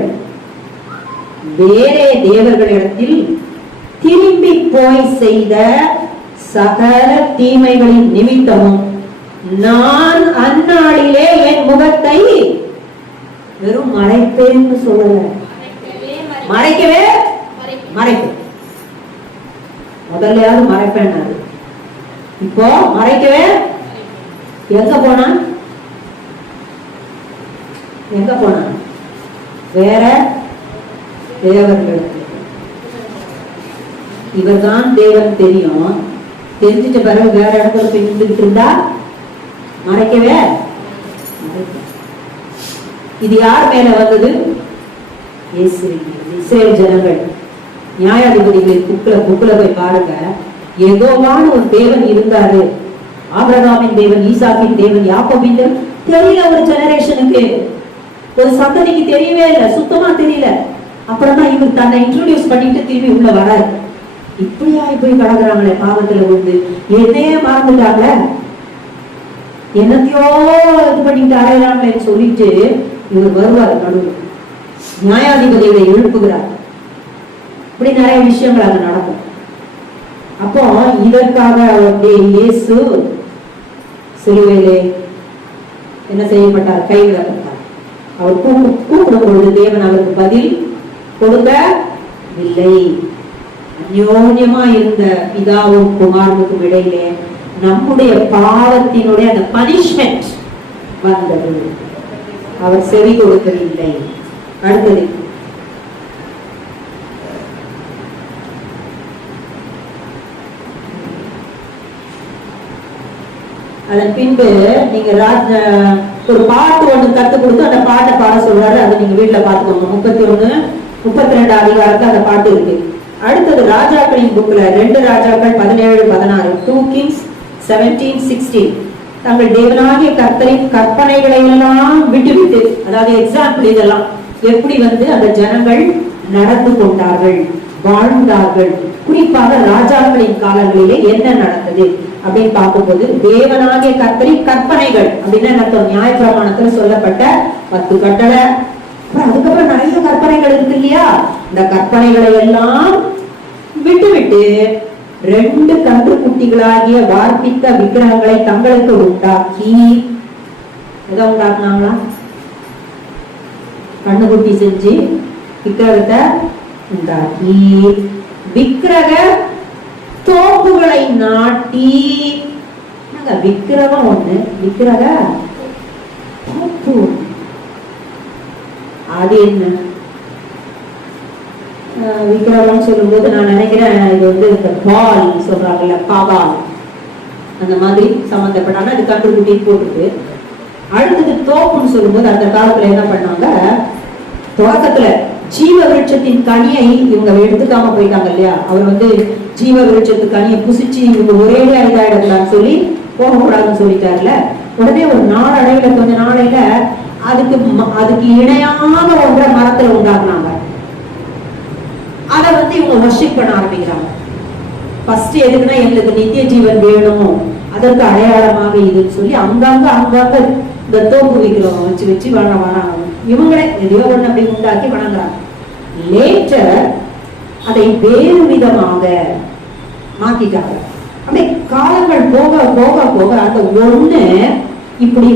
வேறே தேவர்களிடத்தில் திரும்பி போய் செய்த சகல தீமைகளின் நிமித்தமும் நான் அந்நாளிலே என் முகத்தை வெறும் மறைப்பேன்னு சொல்லல, மறைக்கவே மறைப்பேன். முதல்லையாவது மறைப்பேன், இப்போ மறைக்கவே. எங்க போனான்? எங்க போனான்? வேற தேவர்களுக்கு. இவர்தான் தேவன் தெரியும், தெரிஞ்சிட்ட பிறகு வேற இடத்துல போய் நின்றுட்டு இருந்தா மறைக்கவே. இது யார் மேல வந்தது? இஸ்ரேல் ஜனங்கள். நியாயாதிபதிகளின் புக்குல போய் பாருங்க, யெகோவான ஒரு தேவன் இருந்தாரு. ஆபிரகாமின் தேவன், ஈசாக்கின் தேவன், யாக்கோபின் தேவன் தெரியல. ஒரு ஜெனரேஷனுக்கு, ஒரு சந்ததிக்கு தெரியவே இல்லை, சுத்தமா தெரியல. அப்புறம் தான் இவர் தன்னை இன்ட்ரோடியூஸ் பண்ணிட்டு திரும்பி உள்ள வராரு. இப்படியா போய் கடக்குறாங்களே பாவத்துல என்னையே மறந்துட்டாங்க, என்னத்தையோ இது பண்ணிட்டு அறையிறாங்களேன்னு சொல்லிட்டு இவர் வருவார். நடுவில் நியாயாதிபதிகளை எழுப்புகிறார். இப்படி நிறைய விஷயங்கள் அங்க நடக்கும். அப்போ இதற்காக அவருடைய இயேசு சிலுவையிலே என்ன செய்யப்பட்டார்? கைவிடப்பட்டார். அவர் கூப்பிடும் பொழுது தேவன் அவருக்கு பதில் கொடுக்கவில்லை. அந்யோன்யமா இருந்த பிதாவும் குமாரனுக்கும் இடையிலே நம்முடைய பாவத்தினுடைய அந்த பனிஷ்மெண்ட் வந்தது. அவர் செவி கொடுக்கவில்லை. அடுத்தது அதன் பின்பு நீங்க ஒரு பாட்டு ஒண்ணு கத்து கொடுத்து அந்த பாட்டை பாட சொல்றாரு. அதை நீங்க வீட்டுல பாத்துக்கோங்க. 31-32 அதிகாரத்துல அந்த பாட்டு இருக்கு. அடுத்தது ராஜாக்களின் புக்ல 2 ராஜாக்கள் 17-16, 2 Kings 17-16 தங்கள் தேவனாகிய கர்த்தரின் கற்பனைகளை எல்லாம் விட்டுவிட்டு, அதாவது எக்ஸாம்பிள் இதெல்லாம் எப்படி அந்த ஜனங்கள் நடந்து கொண்டார்கள், வாழ்ந்தார்கள். குறிப்பாக ராஜாக்களின் காலங்களிலே என்ன நடந்தது அப்படின்னு பார்க்கும்போது, தேவனாகிய கர்த்தரின் கற்பனைகள் அப்படின்னு அர்த்தம். நியாயப்பிரமாணத்துல சொல்லப்பட்ட 10 கட்டளை, அதுக்கப்புறம் நிறைய கற்பனைகள் இருக்கு இல்லையா? இந்த கற்பனைகளை எல்லாம் விட்டுவிட்டு 2 கன்று குட்டிகளாகிய வார்ப்பித்த விக்கிரகங்களை தங்களுக்கு உண்டாக்கி, எதை உண்டாக்குனாங்களா? கண்ணுக்குட்டி செஞ்சு விக்கிரகத்தை உண்டாக்கி, விக்கிரக தோப்புகளை நாட்டி. விக்கிரகம் ஒண்ணு, விக்கிரக தோப்பு அது என்ன? விக்கிரகம் சொல்லும் போது நான் நினைக்கிறேன் இது இந்த பால் சொல்றாங்கல்ல, பாபால், அந்த மாதிரி சம்பந்தப்பட்டாங்க. அது கண்டுகுட்டி போட்டுருக்கு. அடுத்தது தோப்புன்னு சொல்லும் போது அந்த காலத்துல என்ன பண்ணாங்க, தொடக்கத்துல ஜீவ விருட்சத்தின் கனியை இவங்க எடுத்துக்காம போயிட்டாங்க இல்லையா. அவர் ஜீவ விருட்சத்து கனியை புசிச்சு இவங்க ஒரே இதாயிடக்கூடாதுன்னு சொல்லி போகக்கூடாதுன்னு சொல்லிட்டாருல. உடனே ஒரு நாளடைவுல கொஞ்ச நாளையில அதுக்கு இணையான ஒன்றை மரத்துல உண்டாக்குனாங்க. அதை இவங்க வர்ஷிப் பண்ண ஆரம்பிக்கிறாங்க. ஃபர்ஸ்ட் எதுக்குன்னா எங்களுக்கு நித்திய ஜீவன் வேணும், அதற்கு அடையாளமாக இதுன்னு சொல்லி அங்கங்க இந்த தோப்பு விக்கிரகம் வச்சு வராங்க. இவங்களே எதையோ ஒண்ணு அப்படி உண்டாக்கி வணங்குறாங்க. லேட்டர் அதை வேறு விதமாக மாத்திட்டாங்க. அப்படியே காலங்கள் போக போக போக அந்த ஒண்ணு இப்படி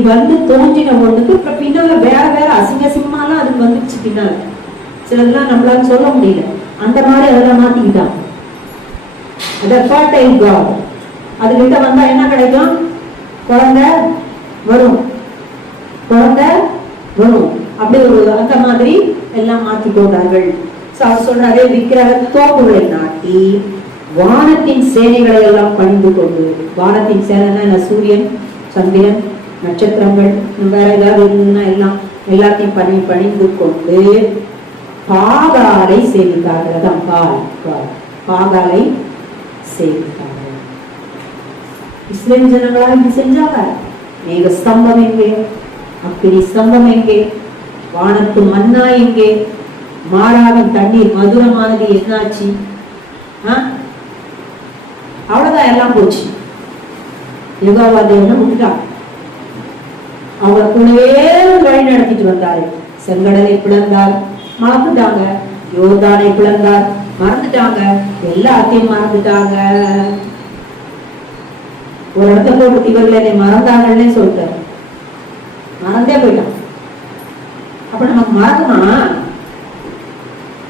தோன்றின ஒண்ணுக்கு அப்புறம் பின்னால வேற அசிங்கசிங்கமாலாம் அதுக்கு வந்துருச்சு. பின்னால சிலதெல்லாம் நம்மளால சொல்ல முடியல. அந்த மாதிரி அதெல்லாம் மாத்திக்கிட்டாங்க. அதுகிட்ட வந்தா என்ன கிடைக்கும்? குழந்தை வரும் அப்படி அந்த மாதிரி எல்லாம் மாத்தி போட்டார்கள். சொல்றாரு, விக்கிரக தோப்புகளை நாட்டி வானத்தின் சேனைகளை எல்லாம் பணிந்து கொண்டு, வானத்தின் சேனை சூரியன், சந்திரன், நட்சத்திரங்கள், வேற ஏதாவது இருந்ததுன்னா எல்லாம் எல்லாத்தையும் பணிந்து கொண்டு பாகாலை சேவித்தார்கள். அதான் பாகாலை சேவித்தார்கள். இஸ்ரேல் ஜனங்களா இப்படி செஞ்சாங்க. மேக ஸ்தம்பம் எங்கே? அக்கினி ஸ்தம்பம் எங்கே? வானத்து மன்னா எங்கே? மாறாவின் தண்ணீர் மதுரமானது என்னாச்சு? அவ்வளவுதான், எல்லாம் போச்சு. யுகாவாதேவனை விட்டுட்டாங்க. அவங்க கூடவே வழி நடத்திட்டு வந்தாரு. செங்கடலை பிளந்தார், மறந்துட்டாங்க. யோர்தானை பிளந்தார், மறந்துட்டாங்க. எல்லாத்தையும் மறந்துட்டாங்க. ஒரு இடத்துல போட்டு இவர்கள் என்னை மறந்தாங்கன்னே சொல்லிட்டாரு. மறந்தே போயிட்டான். அப்ப நமக்கு மறக்குமா?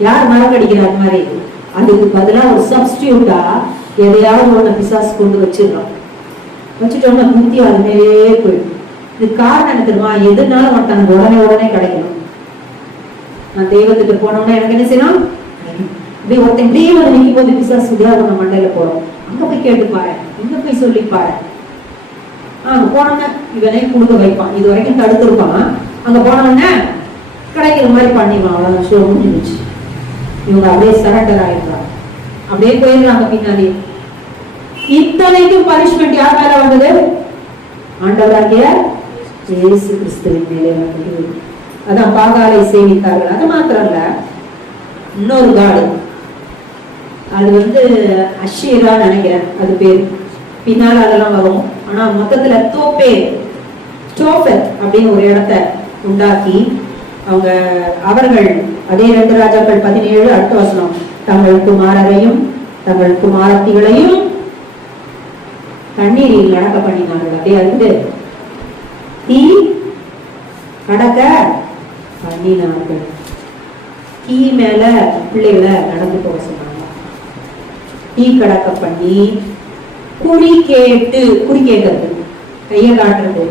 யார் மறக்கடிக்கிறார் மாதிரி? அதுக்கு பதிலா ஒரு சப்ஸ்டியூட்டா எதையாவது ஒண்ணு பிசாசு கொண்டு வச்சிடறோம். வச்சுட்டோம்னா புத்தி அதுவே போயிடும். இது காரணம் என்ன தெரியுமா? எதுனாலும் ஒருத்தனுக்கு உடனே கிடைக்கணும். நான் தெய்வத்துக்கு போனோம்னா எனக்கு என்ன செய்யணும்? இப்படி ஒருத்தன் இப்படியே நிற்கும் போது பிசாசு உதாரண மண்டையில போறோம். அங்க போய் கேட்டு பாரு, இங்க போய் சொல்லி பாரு. போனோம்னா இவனே கொடுக்க வைப்பான். இது வரைக்கும் தடுத்துருப்பான். அங்க போனோம்னா கிடைக்கிற மாதிரி பண்ணிடுவான். அவ்வளவு ஷோ முடிஞ்சிருச்சு. இவங்க அப்படியே சரண்டர் ஆயிடுறாங்க. அப்படியே போயிடுறாங்க பின்னாடி. இத்தனைக்கும் பனிஷ்மெண்ட் யார் மேல வந்தது? ஆண்டவராகிய இயேசு கிறிஸ்துவின் மேலே வந்தது. அதான் பாகாலை சேவித்தார்கள். அது மாத்திரம் இல்ல, இன்னொரு காடு, அது அஷீரா நினைக்கிறேன் அது பேர். பின்னால அதெல்லாம் வரும். ஆனா மொத்தத்துல தோப்பேத் அப்படின்னு ஒரு இடத்தை உண்டாக்கி அவர்கள் அதே 2 ராஜாக்கள் 17 அடுத்த வசனம், தங்கள் குமாரரையும் தங்கள் குமாரத்திகளையும் தண்ணீரில் நடக்க பண்ணினார்கள். அப்படியே அதுக்கு தீ கடக்க பண்ணினார்கள். தீ மேல பிள்ளைகளை நடந்து போக சொன்னாங்க. தீ கடக்க பண்ணி குறி கேட்கறது, கைய காட்டுறது,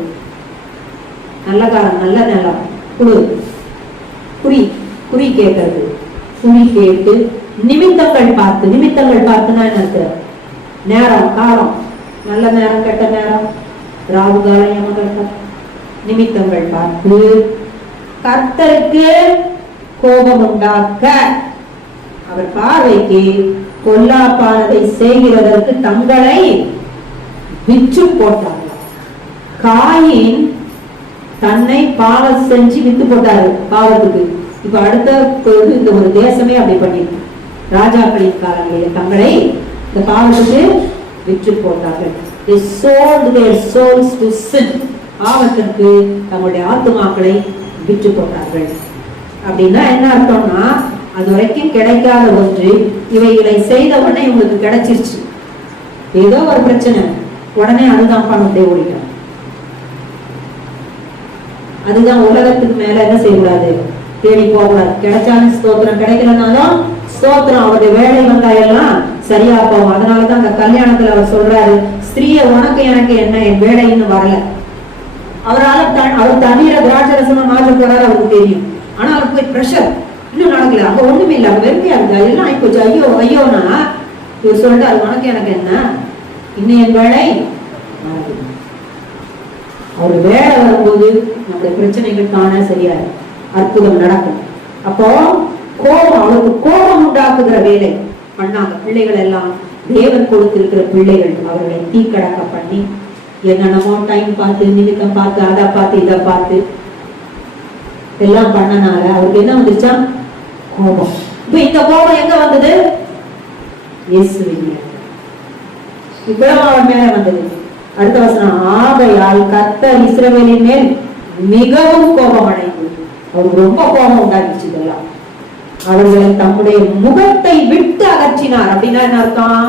நல்ல காலம் நல்ல நிலம் குழு, குறி கேட்கறது, குறி கேட்டு நிமித்தங்கள் பார்த்துனா என்ன? நேரம் காலம், நல்ல நேரம் கெட்ட நேரம், ராகு காலம் யமகண்டம், நிமித்தங்கள் பார்த்து கர்த்தருக்கு கோபம் உண்டாக்க அவர் பார்வைக்கு பொல்லாப்பானதை செய்கிறதற்கு தங்களை விற்று போட்டார்கள். காயின் தன்னை பாவம் செஞ்சு வித்து போட்டாரு பாவத்துக்கு. இப்ப அடுத்த இந்த ஒரு தேசமே அப்படி பண்ணிருக்கு. ராஜாக்களின் காலங்களில் தங்களை இந்த பாவத்துக்கு விற்று போட்டார்கள். They sold their souls to sin. பாவத்திற்கு தங்களுடைய ஆத்துமாக்களை விற்று போட்டார்கள். அப்படின்னா என்ன அர்த்தம்னா, அது வரைக்கும் கிடைக்காத ஒன்று இவைகளை செய்த உடனே இவங்களுக்கு கிடைச்சிருச்சு. ஏதோ ஒரு பிரச்சனை, உடனே அதுதான் பணத்தை ஓடிட்டாங்க. அதுதான் உலகத்துக்கு மேல என்ன செய்யக்கூடாது, தேடி போகக்கூடாது. கிடைச்சாலும் ஸ்தோத்திரம், கிடைக்கலனாலும் ஸ்தோத்திரம். அவருடைய வேலை வந்தா எல்லாம் சரியா போகும். அதனாலதான் அந்த கல்யாணத்துல அவர் சொல்றாரு, ஸ்திரீய உனக்கு எனக்கு என்ன, என் வேலை இன்னும் வரல. அவர் தண்ணீரை திராட்சரசமா மாற்ற போறாரு, அவருக்கு தெரியும். ஆனா அவருக்கு போய் பிரஷர் இன்னும் நடக்கல. அங்க ஒண்ணுமே இல்லை, அங்க வெறுமையா இருக்கு, எல்லாம் ஆயிப்போச்சு. ஐயோனா இவர் சொல்லிட்டு அது உனக்கு எனக்கு என்ன, இன்னும் என் வேலை. அவர் வேலை வரும்போது நம்முடைய பிரச்சனைகள் காண சரியா அற்புதம் நடக்கும். அப்போ கோபம், அவளுக்கு கோபம் உண்டாக்குகிற வேலை பண்ணாங்க. பிள்ளைகள் எல்லாம் தேவன் கொடுத்திருக்கிற பிள்ளைகள், அவர்களை தீக்கடக்க பண்ணி என்னென்னமோ டைம் பார்த்து நிமித்தம் பார்த்து அதை பார்த்து இதை பார்த்து எல்லாம் பண்ணனால அவருக்கு என்ன வந்துச்சா? கோபம். இப்ப இந்த கோபம் எங்க வந்தது? இயேசுவின் மேல. இவ்வளவு அவன் மேல வந்தது. அடுத்த வசனம், ஆகையால் கர்த்தர் இஸ்ரவேலின் மேல் மிகவும் கோபம் அடைந்து, அவருக்கு ரொம்ப கோபம் உண்டாகிச்சு. இதெல்லாம் அவர்களை தம்முடைய முகத்தை விட்டு அகற்றினார். அப்படின்னா என்ன அர்த்தம்?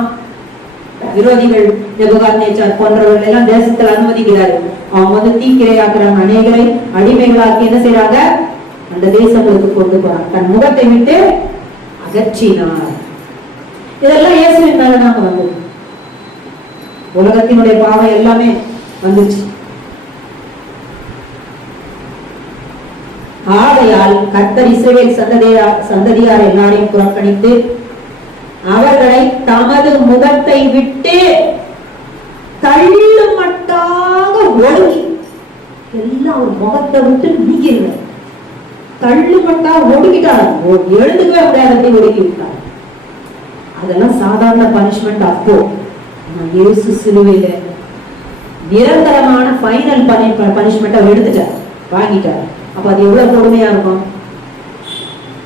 விரோதிகள் நெபுகாத்நேச்சார் போன்றவர்கள் எல்லாம் தேசத்தில் அனுமதிக்கிறார்கள். அவங்க தீக்கிரையாக்குறாங்க, அநேகரை அடிமைகளாக்கி என்ன செய்யறாங்க? அந்த தேசங்களுக்கு கொண்டு போறாங்க. தன் முகத்தை விட்டு அகற்றினார். இதெல்லாம் இயேசுவின் மேலதாங்க வந்தது. உலகத்தினுடைய பாவம் எல்லாமே வந்துச்சு. ஆகையால் கர்த்தர் இஸ்ரவேல் சந்ததியார் எல்லாரையும் புறக்கணித்து அவர்களை தமது முகத்தை விட்டு தள்ளுமட்டாக ஒடுங்கி, எல்லாம் ஒரு முகத்தை விட்டு நீங்கிருங்க, தள்ளுமட்டா ஒடுக்கிட்டார். எழுதுக்கவே முடியாததை ஒடுக்கி விட்டார். அதெல்லாம் சாதாரண பனிஷ்மெண்ட். அப்போ இயேசு சிலுவையில நிரந்தரமான ஃபைனல் பனிஷ்மெண்ட் அவர் எடுத்துட்டார், வாங்கிட்டார். அப்ப அது எவ்வளவு கொடுமையா இருக்கும்?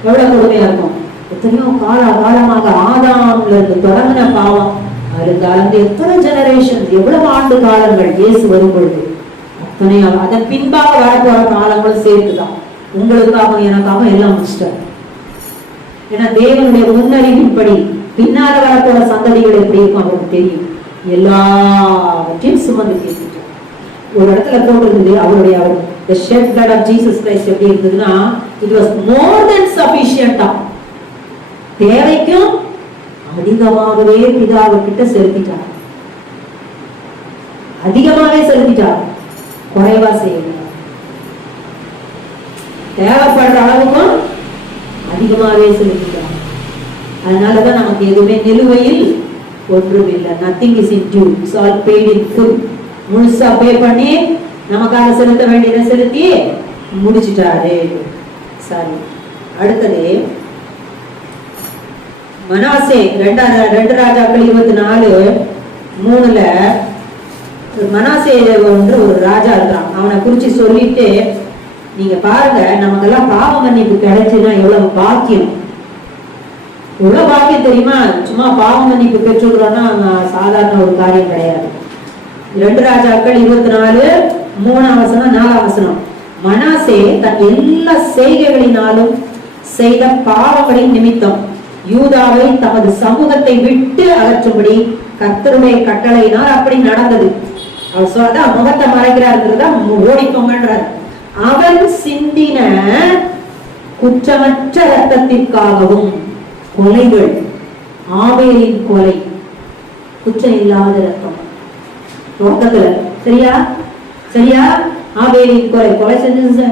எவ்வளவு கொடுமையா இருக்கும்? எத்தனையோ காலமாக ஆதாம்ல இருந்து தொடங்கின பாவம் இருந்தாலும் எத்தனை ஜெனரேஷன், எவ்வளவு ஆண்டு காலங்கள் இயேசு வரும் பொழுது அத்தனை அதன் பின்பாக வரப்போற காலங்களும் சேர்த்துதான் உங்களுக்காக எனக்காக எல்லாம் முடிச்சிட்டார். ஏன்னா தேவனுடைய முன்னறிவின்படி பின்னால வரப்போற சந்ததிகள் எப்படி இருக்கும் அவருக்கு தெரியும். எல்லாவற்றையும் சுமந்து கேட்டுட்டார். ஒரு இடத்துல போட்டிருந்தது அவருடைய the shed blood of Jesus Christ எப்படி இருந்ததுன்னா, it was more than sufficient. தேவைக்கும் அதிகமாகவே பிதாவுக்கிட்ட செலுத்திட்டார். அதிகமாகவே செலுத்திட்டார், குறைவா செய்யல. தேவைப்படுற அளவுக்கும் அதிகமாகவே செலுத்திட்டார். அதனாலதான் நமக்கு எதுவுமே நிலுவையில் ஒன்றும் இல்லை. nothing is in due, it's all paid in full. முழுசா பே பண்ணி நமக்காக செலுத்த வேண்டியதை செலுத்தி முடிச்சுட்டாரு. சரி, அடுத்தது மனாசே 2 ராஜாக்கள் 24:3 மனாசே ஒரு ராஜா இருக்கிறான். அவனை குறிச்சு சொல்லிட்டு நீங்க பாருங்க, நமக்கெல்லாம் பாவ மன்னிப்பு கிடைச்சுன்னா எவ்வளவு பாக்கியம், எவ்வளவு பாக்கியம் தெரியுமா? சும்மா பாவ மன்னிப்பு பெற்றுக்கிறோம்னா சாதாரண ஒரு காரியம் கிடையாது. 2 ராஜாக்கள் 24:3-4 மனாசே தன் எல்லா செய்கைகளினாலும் செய்த பாவங்களின் நிமித்தம் யூதாவை தமது சமூகத்தை விட்டு அகற்றும்படி கர்த்தருடைய கட்டளையினால் அப்படி நடந்தது. அவர் சொல்றதா முகத்தை மறைக்கிறாருங்கிறதா ஓடிப்போங்கன்றார். அவன் சிந்தின குற்றமற்ற ரத்தத்திற்காகவும் கொலைகள், ஆபேலின் கொலை குற்றம் இல்லாத ரத்தம் தொடக்கத்துல, சரியா சரியா ஆபேலின் கொலை செஞ்சு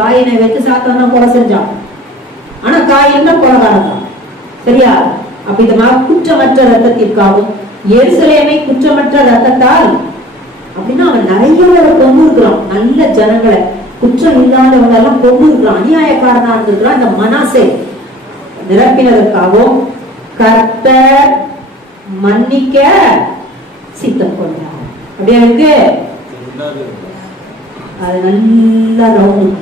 காயினை வச்சு சாத்தான கொலை செஞ்சான். ஆனா காயின் தான் கொலைகாரன் தான், சரியா? அப்ப இந்த குற்றமற்ற ரத்தத்திற்காகவும் எருசலேமை குற்றமற்ற ரத்தத்தால், அப்படின்னா அவன் நிறைய கொண்டு இருக்கிறான். நல்ல ஜனங்களை, குற்றம் இல்லாதவங்க எல்லாம் கொண்டு இருக்கிறான், அநியாயக்காரனா இருந்திருக்கிறான். இந்த மனாசே நிரப்பினதற்காகவும் கர்த்தர் மன்னிக்க சித்தம் கொண்டார். அப்படியா இருக்கு? அது நல்லா ரவுண்ட்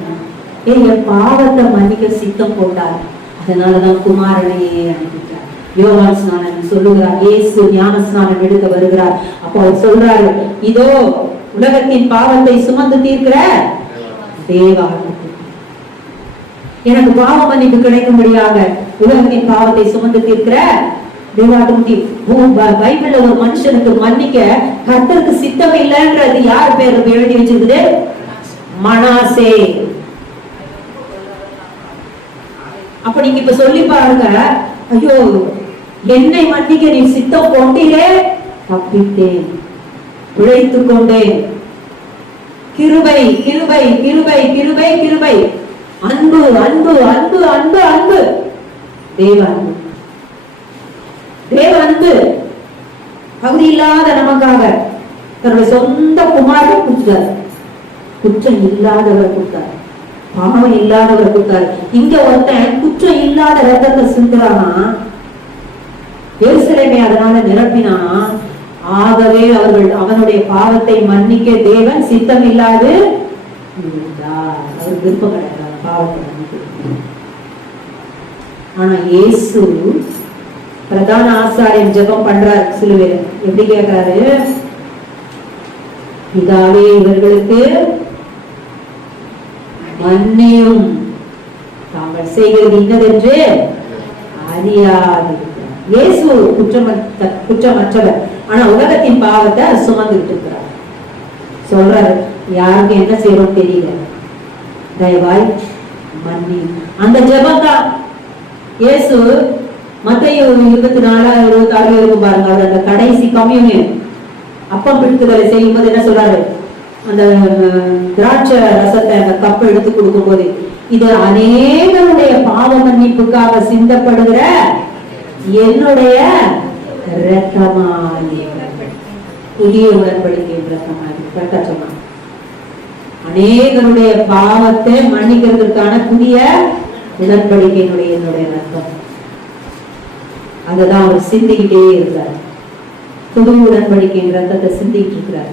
பாவத்தை மன்னிக்க சித்தம் கொண்டார். அதனாலதான் குமாரனையே அனுப்பிட்டார். யோவான் ஸ்நானன் சொல்லுகிறார், இயேசு ஞான ஸ்நானம் எடுக்க வருகிறார். அப்போ அவர் சொல்றாரு, இதோ உலகத்தின் பாவத்தை சுமந்து தீர்க்கிற தேவா, எனக்கு பாவ மன்னிப்பு கிடைக்கும்படியாக உலகத்தின் பாவத்தை சுமந்து தீர்க்கிற தேவாட்டி. பைபிள்ல ஒரு மனுஷனுக்கு மன்னிக்க கர்த்தருக்கு சித்தம் இல்லைன்றது யார் பேர் எழுதி வச்சிருக்குது? மனாசே. அப்ப நீங்க இப்ப சொல்லி பாருங்க, ஐயோ என்னை மன்னிக்க நீ சித்தம் கொண்டீரே, தப்பித்தேன், உழைத்துக் கொண்டேன். கிருபை கிருபை கிருபை கிருபை கிருபை, அன்பு அன்பு அன்பு அன்பு அன்பு, தேவ அன்பு தேவ அன்பு. பகுதி இல்லாத நமக்காக தன்னுடைய சொந்த குமாரனை கொடுத்தார். குற்றம் இல்லாதவர் கொடுத்தார், பாவம் இல்லாதவர் கொடுத்தார். இங்க ஒருத்தன் குற்றம் இல்லாத ரத்தத்தை சிந்துறானா, எருசலேமை அதனால நிரப்பினானா. ஆகவே அவனுடைய பாவத்தை மன்னிக்க தேவன் சித்தம் இல்லாது இருந்தார். அவர் விருப்பம் கிடையாது பாவத்தை மன்னிக்க. ஆனா இயேசு பிரதான ஆசாரியன் ஜெபம் பண்றார் சிலுவையில. எப்படி கேட்கிறாரு? பிதாவே இவர்களுக்கு மன்னியும், தாங்கள் செய்கிறது இன்னதென்று அறியாது. இயேசு குற்றமற்றவர், ஆனா உலகத்தின் பாவத்தை சுமந்துட்டு இருக்கிறார். சொல்றாரு, யாருக்கு என்ன செய்யறோம் தெரியல, தயவாய் மன்னி. அந்த ஜெபம் தான் இயேசு மத்தேயு 24:26 இருக்கும் பாருங்க. அவர் அந்த கடைசி கம்யூனியன் அப்பம் பிடித்துதலை செய்யும் போது என்ன சொல்றாரு? அந்த திராட்சை ரசத்தை அந்த கப்பை எடுத்து கொடுக்கும் போது, இது அநேகருடைய பாவ மன்னிப்புக்காக சிந்தப்படுகிற என்னுடைய இரத்தமாகிய புதிய உடன்படிக்கை இரத்தமாகிய கரெக்டா சொன்னான். அநேகருடைய பாவத்தை மன்னிக்கிறதுக்கான புதிய உடன்படிக்கையினுடைய என்னுடைய ரத்தம். அததான் அவர் சிந்திக்கிட்டே இருக்கிறார். புது உடன்படிக்கையின் ரத்தத்தை சிந்திக்கிட்டு இருக்கிறார்.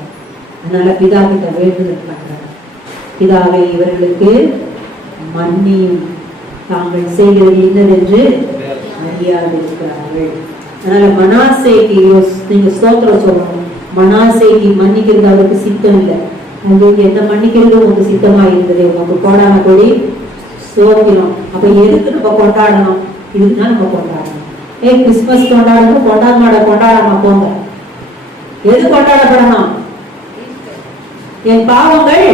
அதனால பிதா கிட்ட வேண்டுதல் பண்றார், பிதாவை இவர்களுக்கு மன்னியும், தாங்கள் செய்கிறது இன்னதென்று அறியாது இருக்கிறார்கள். அதனால மனாசேக்கு நீங்க ஸ்தோத்திரம் சொல்லணும். மனாசேக்கு மன்னிக்கிறது அவருக்கு சித்தம் இல்லை. உங்களுக்கு என்ன மன்னிக்கிறது உங்களுக்கு சித்தமா இருந்தது. உங்களுக்கு கோடான கொடி சோத்திரம். அப்ப எதுக்கு நம்ம கொண்டாடணும்? இதுக்குதான் நம்ம கொண்டாடணும். கிறிஸ்துமஸ் கொண்டாடணும், கொண்டாடாம போங்க. எது கொண்டாடப்படணும்? என் பாவங்கள்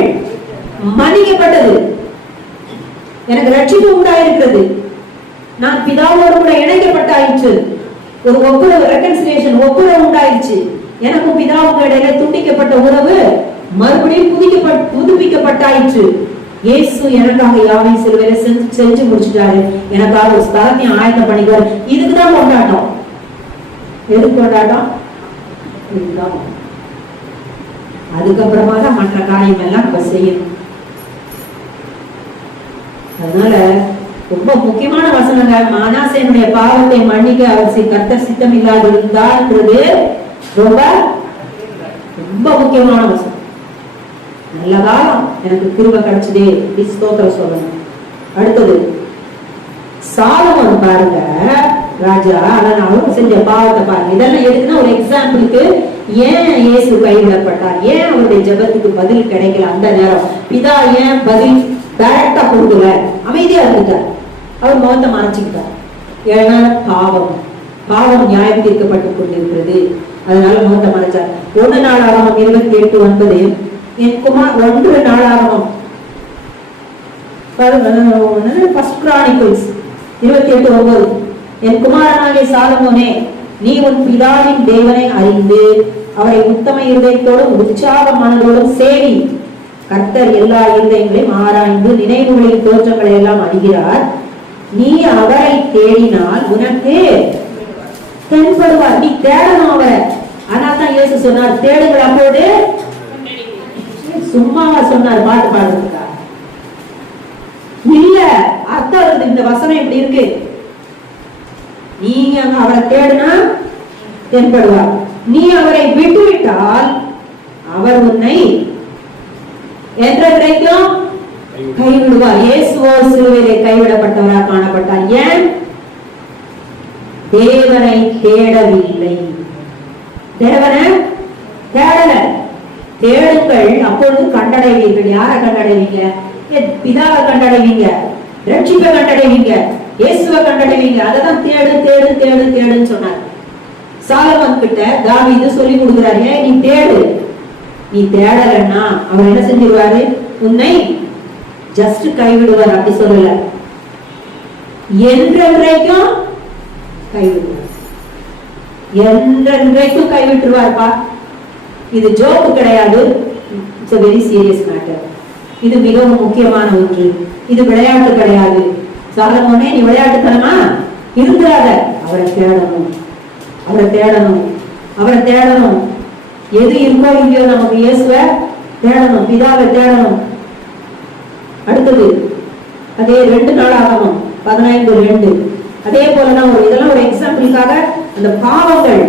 மன்னிக்கப்பட்டது, எனக்கு ரட்சிப்பு உண்டாயிருக்கிறது, நான் பிதாவோடு கூட இணைக்கப்பட்டாயிற்று, ஒரு ஒப்புரவு ரெகன்சிலியேஷன் ஒப்புரவு உண்டாயிடுச்சு, எனக்கும் பிதாவுக்கு இடையில துண்டிக்கப்பட்ட உறவு மறுபடியும் புதுப்பிக்கப்பட்டாயிற்று. இயேசு எனக்காக யாவை சிலுவையில செஞ்சு முடிச்சுட்டாரு, எனக்காக ஒரு ஸ்தலத்தையும் ஆயத்தம் பண்ணிக்குவாரு. இதுக்குதான் கொண்டாட்டம். எது கொண்டாட்டம்? இதுதான். அதுக்கப்புறமா தான் மற்ற காரியம் எல்லாம் நம்ம செய்யணும். அதனால ரொம்ப முக்கியமான வசனங்க. மனாசேனுடைய பாவத்தை மன்னிக்க அவர் கர்த்தர் சித்தம் இல்லாது இருந்தார்ன்றது ரொம்ப ரொம்ப முக்கியமான வசனம். நல்ல காலம் எனக்கு கிருபை கிடைச்சதே, ஸ்தோத்திரம் சொல்லணும். அடுத்தது சாலமோன் பாருங்க, ராஜா. அவரும் செஞ்ச பாவத்தை பாருங்க. இதெல்லாம் எதுக்குன்னா ஒரு எக்ஸாம்பிளுக்கு ஏன் இயேசு கைவிடப்பட்டார், ஏன் அவருடைய ஜெபத்துக்கு பதில் கிடைக்கல. அந்த நேரம் பிதா ஏன் பதில் டைரக்டா கொடுக்கல, அமைதியா இருந்துட்டார், அவர் முகத்தை மறைச்சுக்கிட்டார். ஏன்னா பாவம் நியாயம் தீர்க்கப்பட்டு கொண்டிருக்கிறது, அதனால முகத்தை மறைச்சார். 1 நாளாகமம் 28:9, என் குமார் 1 நாளாகமம் ஃபர்ஸ்ட் கிரானிக்கல்ஸ் 28:9, என் குமாரனாகிய சாலமோனே, நீ உன் பிதாவின் தேவனை அறிந்து அவரை உத்தம இருதயத்தோடும் உற்சாக மனதோடும் சேவி. கர்த்தர் எல்லா இருதயங்களையும் ஆராய்ந்து நினைவுகளின் தோற்றங்களை எல்லாம் அறிகிறார். நீ அவரை தேடினால் உனக்கு தென்படுவார். நீ தேடணும் அவரை. ஆனால் தான் இயேசு சொன்னார், தேடுங்கள் அப்போது. சும்மாவா சொன்னார் பாட்டு பாடுறதுக்கா? இல்ல, அர்த்தம் இந்த வசனம் இப்படி இருக்கு. நீங்க அவரை தேடினா தென்படுவார். நீ அவரை விட்டுவிட்டால் அவர் உன்னை என்றைக்கும் கைவிடுவார். இயேசுவோ சிலுவையிலே கைவிடப்பட்டவராக காணப்பட்டார். ஏன்? தேவனை தேடவில்லை. தேவனை தேடல. தேடுங்கள் அப்பொழுது கண்டடைவீர்கள். யாரை கண்டடைவீங்க? பிதாவை கண்டடைவீங்க, ரட்சிப்பை கண்டடைவீங்க, இயேசுவை கண்டடைவீங்க. அததான் தேடு தேடு தேடு தேடுன்னு சொன்னார். சாலமோன் கிட்ட தாவீது சொல்லி கொடுக்கிறாரு, நீ தேடு. நீ தேடலன்னா அவர் என்ன செஞ்சிருவாரு? உன்னை ஜஸ்ட் கைவிடுவார். அப்படி சொல்லல, என்றென்றைக்கும் கைவிடுவார். என்றென்றைக்கும் கைவிட்டுருவார்ப்பா. இது ஜோக்கு கிடையாது. It's a very serious matter. இது மிகவும் முக்கியமான ஒன்று. இது விளையாட்டு கிடையாது. சாலமோனே, நீ விளையாட்டுத்தனமா இருந்தாத. அவரை தேடணும், அவரை தேடணும், அவரை தேடணும். எது இருக்கோ இல்லையோ நமக்கு இயேசுவை தேடணும், பிதாவை தேடணும். அடுத்தது அதே 2 நாளாகமம் 15:2. அதே போலதான் இதெல்லாம் ஒரு எக்ஸாம்பிளுக்காக அந்த பாவங்கள்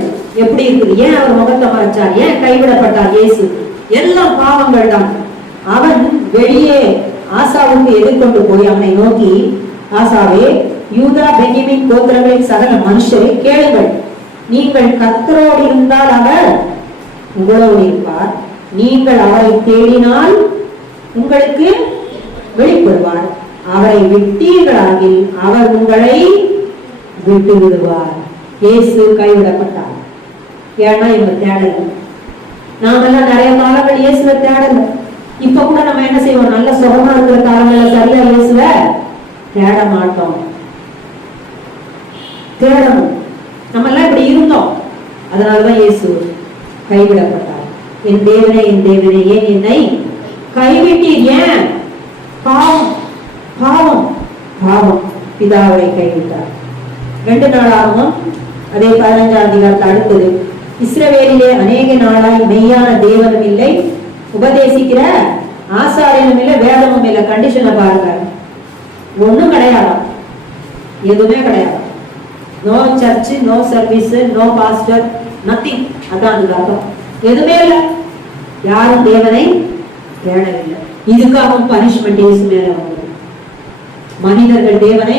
எப்படி இருக்குது, ஏன் அவர் முகத்தை மறைச்சார், ஏன் கைவிடப்பட்டார் இயேசு, எல்லாம் பாவங்கள் தான். அவன் வெளியே ஆசாவுக்கு எதிர்கொண்டு போய் அவனை நோக்கி, ஆசாவே, யூதா பென்யமீன் கோத்திரங்களின் சகல மனுஷரை கேளுங்கள், நீங்கள் கர்த்தரோடு இருந்தால் அவர் உங்களோடு இருப்பார், நீங்கள் அவரை தேடினால் உங்களுக்கு வெளிப்படுவார், அவரை விட்டீர்களாகில் அவர் உங்களை விட்டு விடுவார். இயேசு கைவிடப்பட்டார். ஏன்னா இவங்க தேடல. நாமெல்லாம் நிறைய காலங்கள் இயேசுவை தேடல. இப்ப கூட நம்ம என்ன செய்வோம், நல்ல சுகமா இருக்கிற காலங்கள்ல சரியா இயேசுவை தேட மாட்டோம். தேடணும். நம்ம எல்லாம் இப்படி இருந்தோம். அதனாலதான் இயேசு கைவிடப்பட்டார். என் தேவனே, என் தேவனே, ஏன் என்னை கைவிட்டீர்? ஏன்? பாவம், பாவம், பாவம். பிதாவை கைவிட்டார். 2 நாளாகவும் அதே 15ஆம் அதிகாரத்தில் அடுத்தது, இஸ்ரவேலிலே அநேக நாளாய் மெய்யான தேவனும் இல்லை, உபதேசிக்கிற ஆசாரியனும் இல்லை, வேதமும் இல்லை. கண்டிஷனை பாருங்க, ஒண்ணும் கிடையாது, எதுவுமே கிடையாது. No church, no service, no pastor, nothing. அதான் அது அர்த்தம். எதுவுமே இல்லை. யாரும் தேவனை தேடவில்லை. இதுக்காகவும் பனிஷ்மெண்ட் இயேசு மேல வந்தது. மனிதர்கள் தேவனை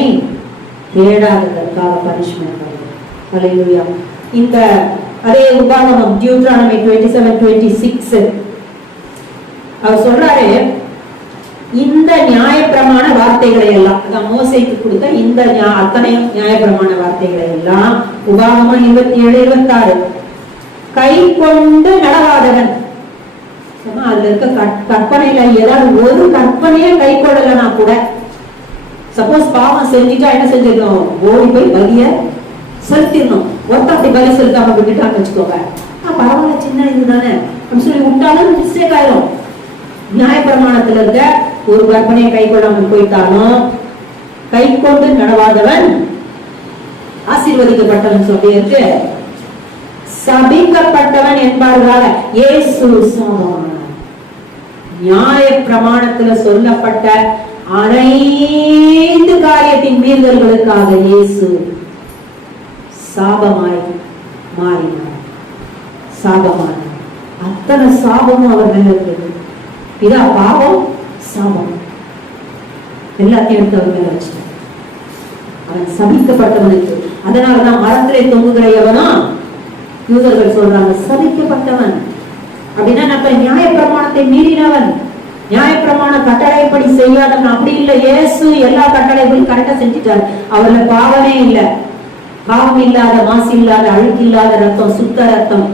தேடாததற்காக பனிஷ்மெண்ட் வந்தது. ஹல்லேலூயா. இந்த அதே உபாகமம் டியூட்ரானமி 27:26 அவர் சொல்றாரு, இந்த நியாயப்பிரமாண வார்த்தைகளை எல்லாம், அதான் மோசேக்கு கொடுத்த இந்த அத்தனை நியாயப்பிரமாண வார்த்தைகளை எல்லாம், உபாகமம் 27:26, கை கொண்டு நடவாதவன். அதுல இருக்க கற்பனையில ஏதாவது ஒரு கற்பனையே கை கொள்ளலன்னா கூட, சப்போஸ் பாவம் செஞ்சுட்டா என்ன செஞ்சிடணும், ஓடி போய் பலிய செலுத்திடணும். ஒருத்தர் அப்படி பலி செலுத்தாம விட்டுட்டான்னு வச்சுக்கோங்க, பரவாயில்ல சின்ன இதுதானே அப்படின்னு சொல்லி விட்டாலும் மிஸ்டேக் ஆயிரும். நியாயப்பிரமாணத்துல இருக்க ஒரு கற்பனையை கை கொள்ளாமல் போயிட்டாலும், கை கொண்டு நடவாதவன் ஆசீர்வதிக்கப்பட்டவன் சொல்லி இருக்கு, சபிக்கப்பட்டவன் என்பார்களாக. இயேசு சாபமானார். நியாய பிரமாணத்துல சொல்லப்பட்ட அனைத்து காரியத்தின் மீறல்களுக்காக இயேசு சாபமாய் மாறினார். சாபமானார். அத்தனை சாபமும் அவர் மேல இருக்கிறது. இதா பாவம், சாபம் எல்லாத்தையும் எடுத்து அவர் மேல வச்சுட்டார். அவன் சபிக்கப்பட்டவனுக்கு. அதனாலதான் மரத்திலே தொங்குகிற எவனா, யூதர்கள் சொல்றாங்க சபிக்கப்பட்டவன் அப்படின்னா நம்ம நியாயப்பிரமாணத்தை மீறினவன், நியாயப்பிரமாண கட்டளைப்படி செய்யாதவன். அப்படி இல்லை, இயேசு எல்லா கட்டளைகளையும் கரெக்டா செஞ்சுட்டார். அவர்ல பாவமே இல்லை. பாவம் இல்லாத, மாசு இல்லாத, அழுக்கு இல்லாத ரத்தம், சுத்த ரத்தம்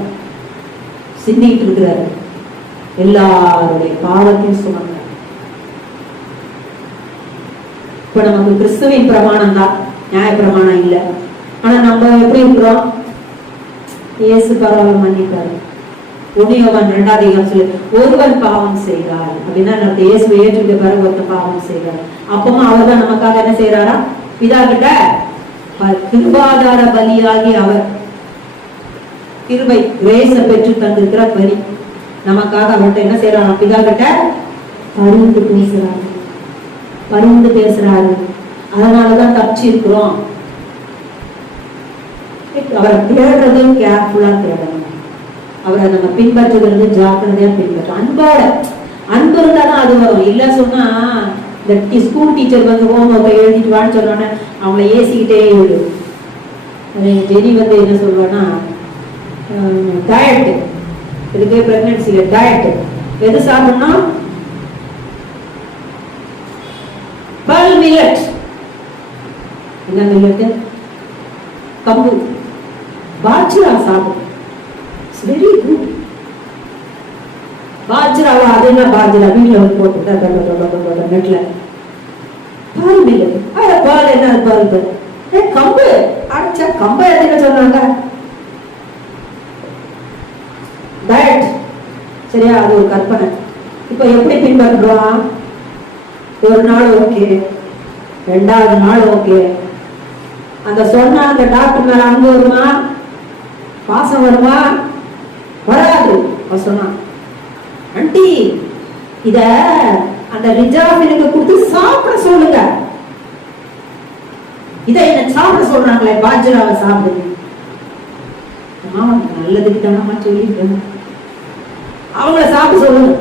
சிந்திட்டு இருக்கிறார். எல்லாருடைய பாவத்தையும் சுமந்தார். இப்ப நமக்கு கிறிஸ்துவின் பிரமாணம் தான், நியாய பிரமாணம் இல்லை. ஆனா நம்ம எப்படி இருக்கிறோம், இயேசு பரவாயில்ல மன்னிப்பாரு. 1 யோவான் 2ஆம் அதிகாரம் சொல்லு, ஒருவன் பாவம் செய்தார் அப்படின்னா நம்ம இயேசுவை ஏற்றுக்கிட்ட பிறகு ஒருத்தன் பாவம் செய்தார். அப்பவும் அவர் தான் நமக்காக என்ன செய்யறாரா, பிதா கிட்ட கிருபாதார பலியாகி அவர் கிருபை கிரேச பெற்று தந்திருக்கிற பலி நமக்காக அவர்கிட்ட என்ன செய்யறாரா, பிதா கிட்ட பரிந்து பேசுறாரு, பரிந்து பேசுறாரு. அதனாலதான் தப்பிச்சு இருக்கிறோம். அவரை தேடுறது கேர்ஃபுல்லா தேடணும். அவரை நம்ம பின்பற்றுகிறது ஜாக்கிரதையா பின்பற்றோம். அன்போட, அன்பு இருந்தாதான் அது வரும். இல்ல சொன்னா இந்த ஸ்கூல் டீச்சர் வந்து ஹோம் ஒர்க்கை எழுதிட்டு வான்னு சொன்னோன்னே அவங்கள ஏசிக்கிட்டே எழுது. ஜெனி வந்து என்ன சொல்லுவான்னா, டயட், இதுக்கு பிரெக்னன்சில டயட் எது சாப்பிடணும், பல் மில்லட். என்ன மில்லட்? கம்பு, பாஜ்ரா சாப்பிடும். Very good. பாஜ்ராவா, அது என்ன பாஜ்ரா, வீட்டுல வந்து போட்டு நெட்ல பால் மில்லட். பால் என்ன பால், கம்பு. அடைச்சா கம்ப எதுக்கு சொன்னாங்க, டயட். சரியா, அது ஒரு கற்பனை. இப்ப எப்படி பின்பற்றுறோம், ஒரு நாள் ஓகே, 2வது நாள் ஓகே. அந்த சொன்ன அந்த டாக்டர் மேல அன்பு வருமா, பாசம் வருமா, வராது. சொன்னா ஆண்டி இத அந்த ரிஜாவினுக்கு கொடுத்து சாப்பிட சொல்லுங்க. இதை என்ன சாப்பிட சொல்றாங்களே, பாஜ்ராவை சாப்பிடுது. நல்லதுக்கு தானமா சொல்லிட்டு அவங்கள சாப்பிட சொல்லுங்க,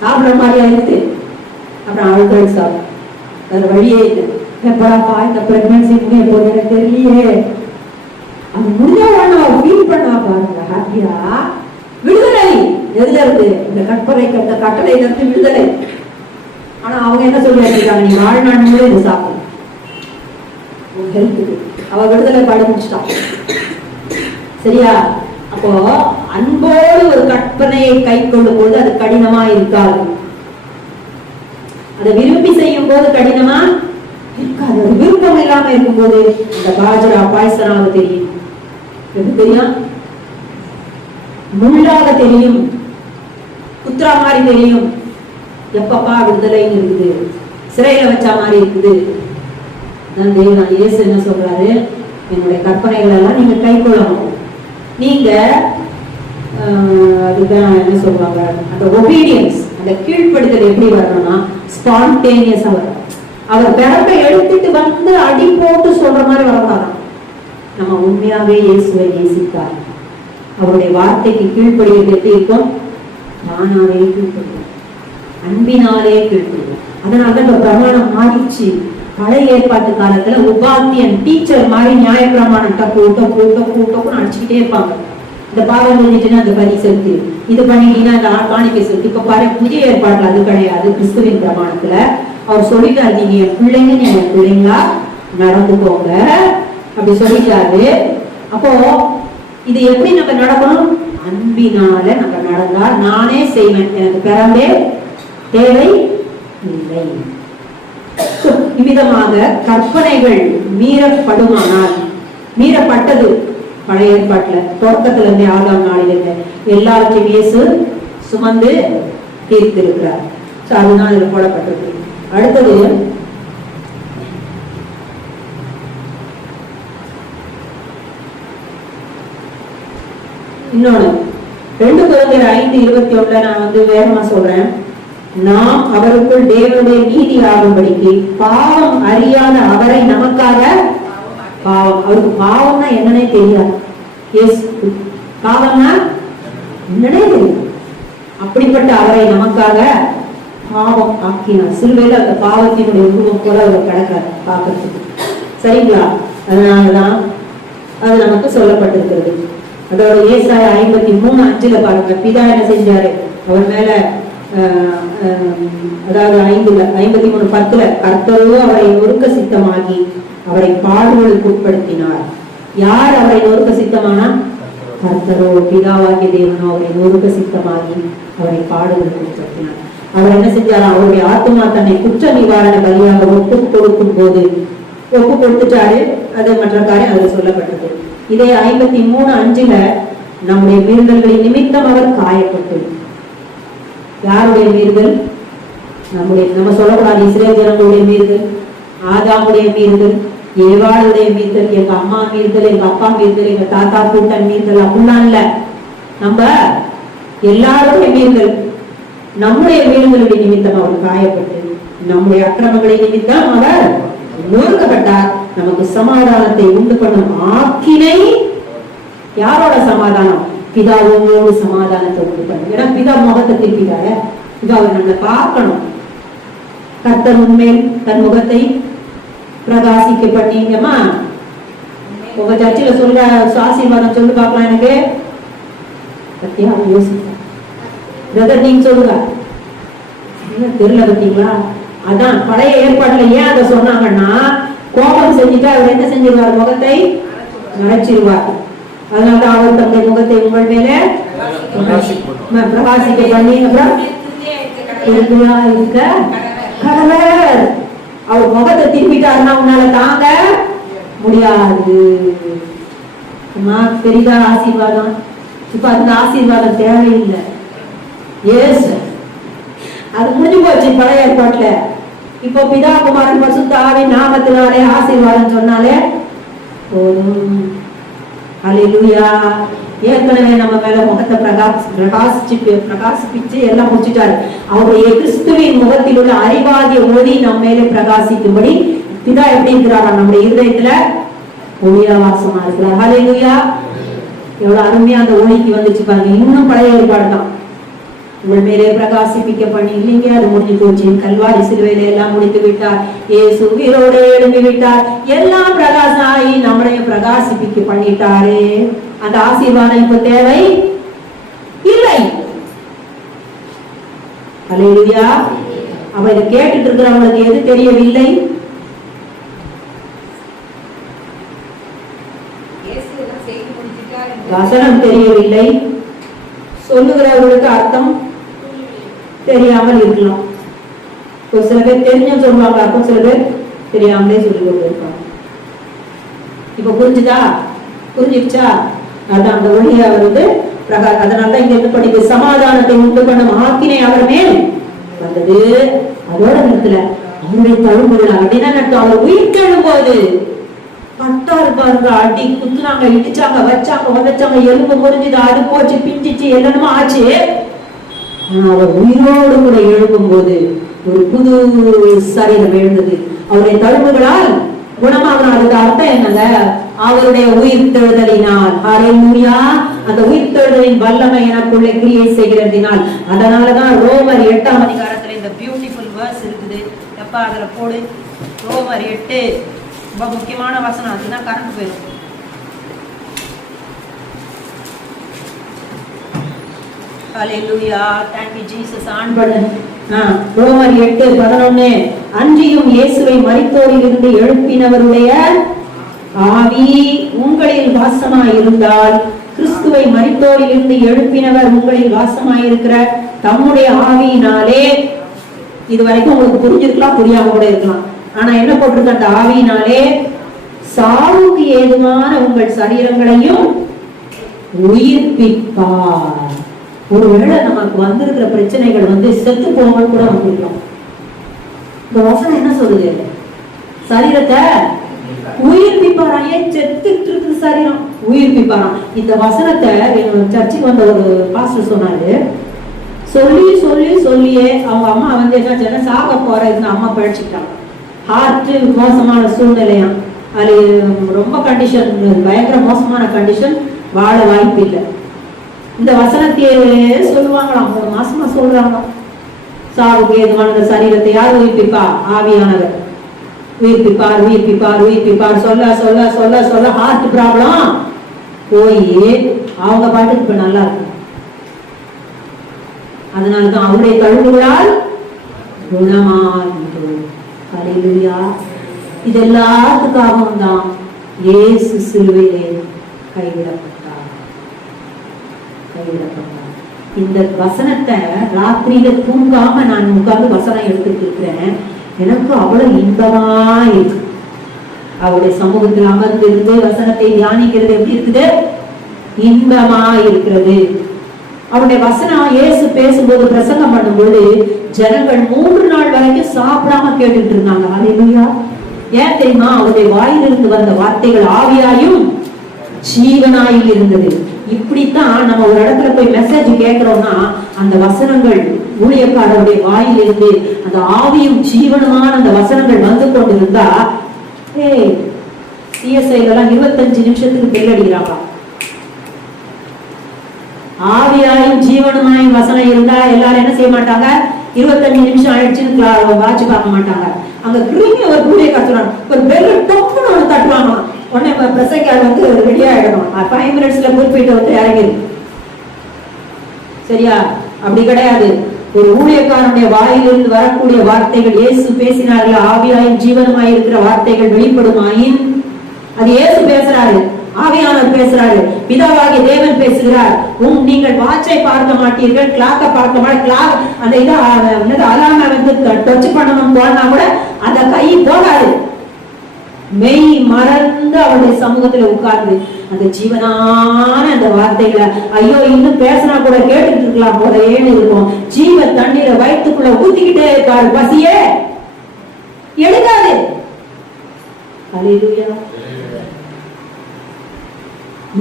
சாப்பிடுற மாதிரியா இருக்கு. அப்புறம் அவங்களுக்கு சாப்பிடும், வேற வழியே இல்லை. எப்படாப்பா இந்த பிரெக்னன்சி எப்போது எனக்கு தெரியலையே, அது முடிஞ்சவன ஃபீல் பண்ணா பாருங்க, ஹாப்பியா. விடுதலை எதுல இருக்கு? இந்த கற்பனைக்கு, அந்த கட்டளையில இருந்து விடுதலை. ஆனா அவங்க என்ன சொல்லி வச்சிருக்காங்க, நீ வாழ்நாள் முழு இது சாப்பிடும், ஹெல்த்துக்கு. அவ விடுதலை பாடு முடிச்சிட்டான், சரியா? அப்போ அன்போடு ஒரு கற்பனையை கை கொள்ளும் போது அது கடினமா இருக்காது, அதை விரும்பி செய்யும் போது கடினமா இருக்காது. அது விருப்பம் இல்லாம இருக்கும் போது இந்த பாஜ்ரா பாய்சனாக தெரியும், எப்படி தெரியும்? முள்ளாக தெரியும், குத்ரா மாதிரி தெரியும். எப்பப்பா விடுதலை இருக்குது, சிறையில வச்சா மாதிரி இருக்குது. தேவன் இயேசு என்ன சொல்றாரு, என்னுடைய கற்பனைகள் எல்லாம் நீங்க கை கொள்ளணும். நீங்க அதுதான் என்ன சொல்றாங்க, அந்த ஒபீடியன்ஸ், அந்த கீழ்ப்படுதல் எப்படி வரணும்னா ஸ்பான்டேனியஸா வரும். அவர் பிறப்பை எடுத்துட்டு வந்து அடி போட்டு சொல்ற மாதிரி வரக்கூடாதான். நம்ம உண்மையாவே இயேசுவை நேசித்தார், அவருடைய வார்த்தைக்கு கீழ்ப்படுகிறது எப்படி இருக்கும்? தானாவே கீழ்ப்படுவோம், அன்பினாலே கீழ்ப்படுவோம். அதனாலதான் இந்த பிரமாணம் மாறிச்சு. பழைய ஏற்பாட்டு காலத்துல உபாத்தியன் டீச்சர் மாதிரி நியாயப்பிரமாணம் டப்பு டப்பு டப்பு டப்புன்னு அடிச்சுக்கிட்டே இருப்பாங்க. இந்த பாவம் செஞ்சுட்டுன்னா அந்த பலி செலுத்து, இது பண்ணிட்டீங்கன்னா இந்த காணிக்கை செலுத்து. இப்ப பாரு, புதிய ஏற்பாட்டுல அது கிடையாது. கிறிஸ்துவின் பிரமாணத்துல அவர் சொல்லிட்டாரு, நீங்க என் பிள்ளைங்க, நீங்க என் பிள்ளைங்களா நடந்துக்கோங்க அப்படி சொல்லிட்டாரு. அப்போ இது எப்படி நம்ம நடக்கணும்? அன்பினால நம்ம நடந்தா நானே செய்வேன், எனக்கு பிறந்தே தேவை இல்லை. இவ்விதமாக கற்பனைகள் மீறப்படுமானால், மீறப்பட்டது பழைய ஏற்பாட்டுல தொடக்கத்துல இருந்து 6ஆம் நாளிலிருந்து எல்லாத்தையும் இயேசு சுமந்து தீர்த்திருக்கிறார். அதுதான் இதுல போடப்பட்டிருக்கு. அடுத்தது இன்னொன்னு 2 Corinthians 5:21 நான் வேகமா சொல்றேன். நாம் அவருக்குள் தேவனுடைய நீதி ஆகும்படிக்கு பாவம் அறியாத அவரை நமக்காக, பாவம், அவருக்கு பாவம்னா என்னன்னே தெரியாது. பாவம்னா என்னன்னே தெரியும். அப்படிப்பட்ட அவரை நமக்காக பாவம் ஆக்கினார். சிலுவையில அந்த பாவத்தினுடைய உருவம் போல அவர் கிடக்காரு பார்க்கறதுக்கு, சரிங்களா? அதனாலதான் அது நமக்கு சொல்லப்பட்டிருக்கிறது. அதோட ஏசாயா 53:5 பாருங்க, பிதா என்ன செஞ்சாரு அவர் மேல, அதாவது 53:10 கர்த்தரோ அவரை நொறுக்க சித்தமாகி அவரை பாடுகளுக்கு உட்படுத்தினார். யார் அவரை நொறுக்க சித்தமானா? கர்த்தரோ, பிதாவாகிய தேவனோ அவரை நொறுக்க சித்தமாகி அவரை பாடுகளுக்கு உட்படுத்தினார். அவர் என்ன செஞ்சாரா, அவருடைய ஆத்மா தன்னை குற்ற நிவாரண பலியாக ஒப்பு கொடுக்கும் போது ஒப்பு கொடுத்துட்டாரு. அது மற்ற காரியம் அதுல சொல்லப்பட்டது. இதே 53:5 நம்முடைய மீறுதல்களின் நிமித்தம் அவர் காயப்பட்டு. யாருடைய மீறுதல்? நம்ம சொல்லக்கூடாது இஸ்ரேல் ஜனங்களுடைய மீறுதல், ஆதாமுடைய மீறுதல், ஏவாளுடைய மீறுதல், எங்க அம்மா மீறுதல், எங்க அப்பா மீறுதல், எங்க தாத்தா கூட்டன் மீறுதல், அப்படிலாம் இல்ல. நம்ம எல்லாருடைய மீறுதல், நம்முடைய மீறுதலுடைய நிமித்தம் அவர் காயப்பட்டு, நம்முடைய அக்கிரமங்களின் நிமித்தம் அவர் நொறுக்கப்பட்டார். நமக்கு சமாதானத்தை உண்டு பண்ணும் ஆக்கினை. யாரோட சமாதானம்? பிதாவோடு சமாதானத்தை உண்டு பண்ணும். ஏன்னா பிதா முகத்தை திருப்பிட்டார, பிதாவை நம்ம பார்க்கணும். கர்த்தர் உண்மையில் தன் முகத்தை பிரகாசிக்க பண்ணீங்கம்மா. உங்க சர்ச்சில் சொல்ற ஆசீர்வாதம் சொல்லி பார்க்கலாம். எனக்கு பத்தியா யோசிக்க பிரதர், நீங்க சொல்லுங்க. தெரியல பத்தீங்களா? அதான் பழைய ஏற்பாடுல ஏன் அதை சொன்னாங்கன்னா, கோபம் செஞ்சுட்டு அவர் என்ன செஞ்சிருவார்? முகத்தை மறைச்சிருவார். அதனாலதான் அவர் தம்முடைய முகத்தை உங்கள் மேல பிரகாசிக்க பண்ணி, அப்புறம் இருக்க கடவர். அவர் முகத்தை திருப்பிட்டாருன்னா உன்னால தாங்க முடியாது. பெரிதா ஆசீர்வாதம். இப்ப அந்த ஆசீர்வாதம் தேவையில்லை. எஸ், அது முடிஞ்சு போச்சு பழைய ஏற்பாட்டுல. இப்போ பிதா குமாரன் பரிசுத்த ஆவியின் நாமத்தினாலே ஆசீர்வாதம் சொன்னாலே போதும். அல்லேலூயா. ஏற்கனவே நம்ம மேல முகத்தை பிரகாசிப்பிச்சு எல்லாம் முடிச்சுட்டாரு. அவருடைய கிறிஸ்துவின் முகத்தில் உள்ள அறிவாகிய ஒளி நம்ம மேலே பிரகாசிக்கும்படி பிதா எப்படி இருக்கிறாரா? நம்முடைய இருதயத்துல ஒளியா வாசமா இருக்கிறார். ஹல்லேலூயா. எவ்வளவு அருமையா அந்த ஒளிக்கு வந்துச்சு பாருங்க. இன்னும் பழைய ஏற்பாடு தான். உங்கள் மேலே பிரகாசிப்பிக்க பண்ணி இல்லைங்க, அது முடிஞ்சு போச்சு. கல்வாரி சிலுவையில எல்லாம் முடித்து விட்டார். இயேசு உயிரோடு எழுப்பி விட்டார். எல்லாம் பிரகாசம் ஆகி நம்மளைய பிரகாசிப்பிக்க பண்ணிட்டாரு. அந்த ஆசீர்வாதம் இப்ப தேவை இல்லை. ஹல்லேலூயா. அவ இதை கேட்டுட்டு இருக்கிறவங்களுக்கு எது தெரியவில்லை? வசனம் தெரியவில்லை. சொல்லுகிறவர்களுக்கு அர்த்தம் தெரியாமல் இருக்கலாம். ஒரு சில பேர் தெரிஞ்சும் சொல்லுவாங்க, அர்த்தம் சில பேர் தெரியாமலே சொல்லி கொண்டு இருப்பாங்க. இப்ப புரிஞ்சுதா? புரிஞ்சிருச்சா? அதான் அந்த ஒளியை வந்து அதனாலதான் இங்க இருந்து படிக்க சமாதானத்தை உண்டு பண்ணும் ஆக்கினை அவர் மேல் வந்தது. அதோட நேரத்துல அவருடைய தழும்புகள் அப்படின்னா அவர் உயிர் எழும்போது பட்டாரு பாருங்க, அடி குத்துனாங்க, இடிச்சாங்க, வச்சாங்க, உதச்சாங்க, எலும்பு முறிஞ்சுது, அது போச்சு, பிஞ்சிச்சு, என்னென்னமோ ஆச்சு. ஆனா அவர் உயிரோடு கூட எழுப்பும் போது ஒரு புது சரீரம் எழுந்தது. அவருடைய தழும்புகளால் குணமாகணும். அதுக்கு அர்த்தம் என்னங்க? அவருடைய உயிர் தெழுதலினால். ஹல்லேலூயா. அந்த உயிர் தெழுதலின் வல்லமை எனக்குள்ளே கிரியை செய்கிறதினால். அதனாலதான் ரோமர் 8ஆம் அதிகாரத்துல இந்த பியூட்டிஃபுல் வேர்ஸ் இருக்குது. எப்ப அதுல போடு, ரோமர் 8 ரொம்ப முக்கியமான வசனம். அதுதான் கரண்ட் போயிடும். ஹல்லேலூயா. thank you jesus. ஆன் பண்ணு. ரோமர் 8:11. அன்றியும் இயேசுவை மரித்தோரில் இருந்து எழுப்பினவருடைய ஆவி உங்களில் வாசமாய் இருந்தால், கிறிஸ்துவை மரித்தோரில் இருந்து எழுப்பினவர் உங்களில் வாசமாய் இருக்கிற தம்முடைய ஆவியினாலே, இது வரைக்கும் உங்களுக்கு புரிஞ்சிருக்கலாம், புரியாம கூட இருக்கலாம். ஆனா என்ன போட்டிருக்க? அந்த ஆவியினாலே சாவுக்கு ஏதுவான உங்கள் சரீரங்களையும் உயிர்ப்பிப்பார். ஒருவேளை நமக்கு வந்திருக்கிற பிரச்சனைகள் வந்து செத்து போக கூட வந்திருக்கலாம். இந்த வசனம் என்ன சொல்லுது? சரீரத்தை உயிர்ப்பிப்பாராம். ஏன் செத்துட்டு இருக்கு சரீரம்? உயிர்ப்பிப்பாராம். இந்த வசனத்தை சர்ச்சுக்கு வந்த ஒரு பாஸ்டர் சொன்னாரு. சொல்லி சொல்லி சொல்லியே அவங்க அம்மா வந்து என்ன சாக போறதுன்னு அம்மா பழிச்சுட்டாங்க. ஹார்ட் மோசமான சூழ்நிலையா, அது ரொம்ப கண்டிஷன், பயங்கர மோசமான கண்டிஷன், வாழ வாய்ப்பு இல்லை. இந்த வசனத்தையே சொல்லுவாங்களாம். 3 மாசமா சொல்றாங்க. சாவுக்கு ஏதுவான சரீரத்தை யார் உயிர்ப்பிப்பா? ஆவியானவர் உயிர்ப்பிப்பார், உயிர்ப்பிப்பார், உயிர்ப்பிப்பார். சொல்ல சொல்ல சொல்ல சொல்ல ஹார்ட் ப்ராப்ளம் போய் அவங்க பாட்டுக்கு இப்ப நல்லா இருக்கு. அதனாலதான் அவருடைய தழும்புகளால் குணமாகின்றோம். ஹல்லேலூயா. இது எல்லாத்துக்காகவும் தான் இயேசு சிலுவையிலே கைவிடப்பட்டார். இந்த வசனத்தை ராத்திரியில தூங்காம நான் உட்கார்ந்து வசனம் எடுத்துட்டு இருக்கிறேன். எனக்கு அவ்வளவு இன்பமா இருக்கு. அவருடைய சமூகத்தில் அமர்ந்திருந்து வசனத்தை தியானிக்கிறது எப்படி இருக்குது? இன்பமா இருக்கிறது. அவருடைய வசனம் இயேசு பேசும்போது, பிரசங்கம் பண்ணும்போது ஜனங்கள் 3 நாள் வரைக்கும் சாப்பிடாம கேட்டுட்டு இருந்தாங்க. ஹல்லேலூயா. ஏன் தெரியுமா? அவருடைய வாயிலிருந்து வந்த வார்த்தைகள் ஆவியாயும் ஜீவனாயில் இருந்தது. இப்படித்தான் நம்ம ஒரு இடத்துல போய் மெசேஜ் கேட்கிறோம்னா அந்த வசனங்கள் ஊழியக்காரருடைய வாயிலிருந்து அந்த ஆவியும் ஜீவனுமான அந்த வசனங்கள் வந்து கொண்டிருந்தா, சிஎஸ்ஐலாம் 25 நிமிஷத்துக்கு பெல் அடிக்கிறாங்க. ஆவியாயும் ஜீவனுமாயும் வசனம் இருந்தா எல்லாரும் என்ன செய்ய மாட்டாங்க? 25 நிமிஷம் ஆயிடுச்சுன்னு வாட்ச் பார்க்க மாட்டாங்க. அங்க கிருமி ஒரு கூடிய கத்துறாங்க, ஒரு பெல் டொப்புன்னு ஒன்று தட்டுவாங்க. உடனே பிரசங்கார் வந்து ரெடி ஆயிடணும். 5 மினிட்ஸ்ல குறிப்பிட்டு வந்து இறங்கிடும். சரியா? அப்படி கிடையாது. ஒரு ஊழியக்காரனுடைய வாயிலிருந்து வரக்கூடிய வார்த்தைகள், இயேசு பேசினார்கள், ஆவியாயும் ஜீவனுமாய் இருக்கிற வார்த்தைகள் வெளிப்படுமாயின், அது இயேசு பேசுறாரு, ஆவியானவர் பேசுறாரு, பிதாவாகிய தேவன் பேசுகிறார். நீங்கள் வாட்சை பார்க்க மாட்டீர்கள், கிளாக்க பார்க்க மாட்டீங்க. கிளாக் அந்த இதை அலாம வந்து டச் பண்ணணும் போனா கூட அந்த கை போகாது. மெய் மறந்து அவருடைய சமூகத்துல உட்கார்ந்து அந்த ஜீவனான அந்த வார்த்தைகளை, ஐயோ இன்னும் பேசினா கூட கேட்டுட்டு இருக்கலாம் போல ஏன்னு இருக்கும். ஜீவ தண்ணீரை வயிற்றுக்குள்ள ஊத்திக்கிட்டே இருக்காரு. பசியே எடுக்காது. ஹல்லேலூயா.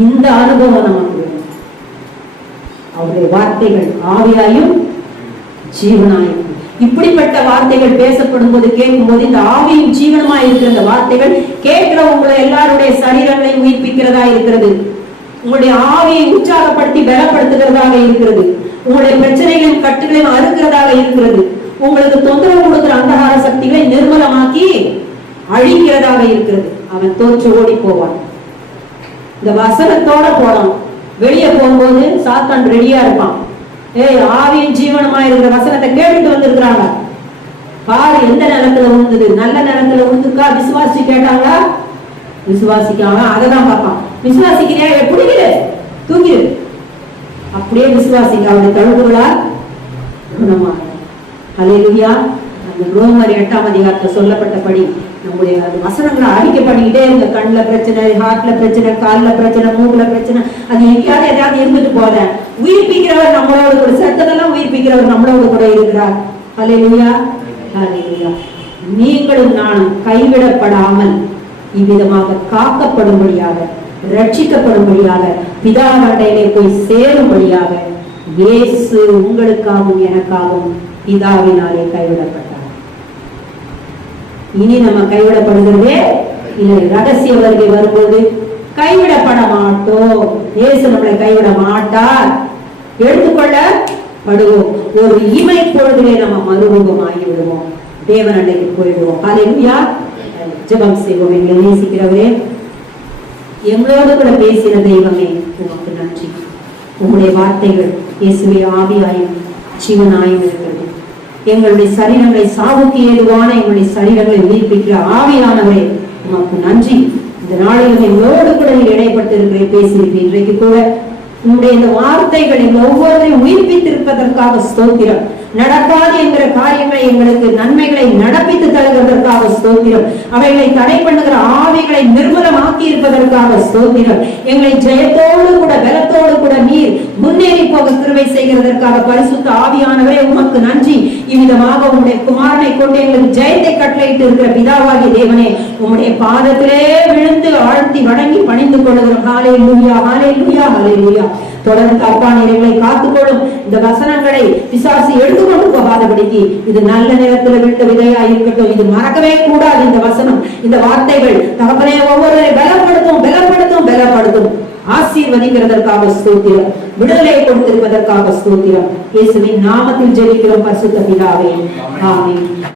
இந்த அனுபவம் நமக்கு வேணும். அவருடைய வார்த்தைகள் ஆவியாயும் ஜீவனாயும். இப்படிப்பட்ட வார்த்தைகள் பேசப்படும் போது கேட்கும் போது இந்த ஆவியும் ஜீவனமா இருக்கிற இந்த வார்த்தைகள் கேட்கிற உங்களை எல்லாருடைய சரீரங்களை உயிர்ப்பிக்கிறதா இருக்கிறது. உங்களுடைய ஆவியை உற்சாகப்படுத்தி பலப்படுத்துகிறதாக இருக்கிறது. உங்களுடைய பிரச்சனைகளையும் கட்டுகளையும் அறுக்கிறதாக இருக்கிறது. உங்களுக்கு தொந்தரவு கொடுக்கிற அந்தகார சக்திகளை நிர்மலமாக்கி அழிக்கிறதாக இருக்கிறது. அவன் தோற்று ஓடி போவான். இந்த வசனத்தோட போலாம். வெளியே போகும்போது சாத்தான் ரெடியா இருப்பான். ஆவியும் ஜீவனமா இருக்கிற வசனத்தை கேட்டுட்டு வந்திருக்கிறாங்க. பாரு எந்த நிலத்துல உழுந்தது, நல்ல நிலத்துல உழுந்துக்கா, விசுவாசி கேட்டாங்களா, விசுவாசிக்காம அதைதான் பார்ப்பான். விசுவாசிக்கிறியா, எப்படி தூக்கிடு, அப்படியே விசுவாசிங்க, அவருடைய தழுவுகளா குணமாக. ஹல்லேலூயா. அந்த ரோமர் 8ஆம் அதிகாரத்துல சொல்லப்பட்டபடி நம்முடைய வசனங்களை அறிக்கை பண்ணிக்கிட்டே இருங்க. கண்ணுல பிரச்சனை, ஹார்ட்ல பிரச்சனை, கால்ல பிரச்சனை, மூக்குல பிரச்சனை, அது எங்கேயாவது எதாவது இருந்துட்டு போத உயிர்ப்பிக்கிறவர் நம்மளோட கூட, செத்ததெல்லாம் உயிர்ப்பிக்கிறவர் நம்மளோட கூட இருக்கிறார். ஹல்லேலூயா, ஹல்லேலூயா. நீங்களும் நானும் கைவிடப்படாமல் இவ்விதமாக காக்கப்படும்படியாக, ரட்சிக்கப்படும்படியாக, பிதாவண்டையிலே போய் சேரும்படியாக இயேசு உங்களுக்காகவும் எனக்காகவும் பிதாவினாலே கைவிடப்பட்டார். இனி நம்ம கைவிடப்படுகிறதே இல்லை. ரகசிய வருகை வரும்போது கைவிடப்பட மாட்டோம். இயேசு நம்மளை கைவிட மாட்டார். எடுத்துக்கொள்ளப்படுவோம். ஒரு இமை பொழுதிலே நம்ம மறுரூபம் ஆகிவிடுவோம். தேவன் அன்னைக்கு போயிடுவோம். ஹல்லேலூயா. ஜெபம் செய்வோம். எங்களை நேசிக்கிறவரே, எங்களோடு கூட பேசின தெய்வமே, உமக்கு நன்றி. உங்களுடைய வார்த்தைகள் இயேசுவே ஆவியாயும் ஜீவனாயும் இருக்கிறது. எங்களுடைய சரீரங்களை சாவுக்கு ஏதுவான எங்களுடைய சரீரங்களை உயிர்ப்பிக்கிற ஆவியானவரே, உமக்கு நன்றி. இந்த நாளிலும் எங்களோடு கூட நீர் இடைப்பட்டு இருக்கிற பேசியிருப்பீர். இன்றைக்கு கூட உங்களுடைய இந்த வார்த்தைகளை ஒவ்வொருவரையும் உயிர்ப்பித்திருப்பதற்காக ஸ்தோத்திரம். நடக்காது என்கிற காரியங்களை எங்களுக்கு நன்மைகளை நடப்பித்து தருவதற்காக ஸ்தோத்திரம். அவைகளை தடை பண்ணுகிற ஆவிகளை நிர்மலமாக்கி இருப்பதற்காக ஸ்தோத்திரம். எங்களை ஜெயத்தோடு கூட பலத்தோடு கூட நீர் முன்னேறி போக கிருபை செய்கிறதற்காக பரிசுத்த ஆவியானவரே உமக்கு நன்றி. இவ்விதமாக உங்களுடைய குமாரனை கொண்டு எங்களுக்கு ஜெயத்தை கட்டளையிட்டு இருக்கிற பிதாவாகிய தேவனே, உங்களுடைய பாதத்திலே விழுந்து ஆழ்த்தி வணங்கி பணிந்து கொள்ளுகிறோம். ஹல்லேலூயா, ஹல்லேலூயா, ஹல்லேலூயா. தொடர்ந்து அப்பா நீரை காத்துக்கொள்ளும். இந்த வசனங்களை பிசாசு எடுத்துக்கொண்டு போகாதபடிக்கு இது நல்ல நேரத்தில் விட்ட விதையா இருக்கட்டும். இது மறக்கவே கூடாது. இந்த வசனம், இந்த வார்த்தைகள் தகப்பனே ஒவ்வொருவரை பலப்படுத்தும், பலப்படுத்தும், பலப்படுத்தும். ஆசீர்வதிக்கிறதற்காக ஸ்தோத்திரம். விடுதலை கொடுத்திருப்பதற்காக ஸ்தோத்திரம். இயேசுவின் நாமத்தில் ஜெபிக்கிறோம் பரிசுத்த பிதாவே, ஆமென்.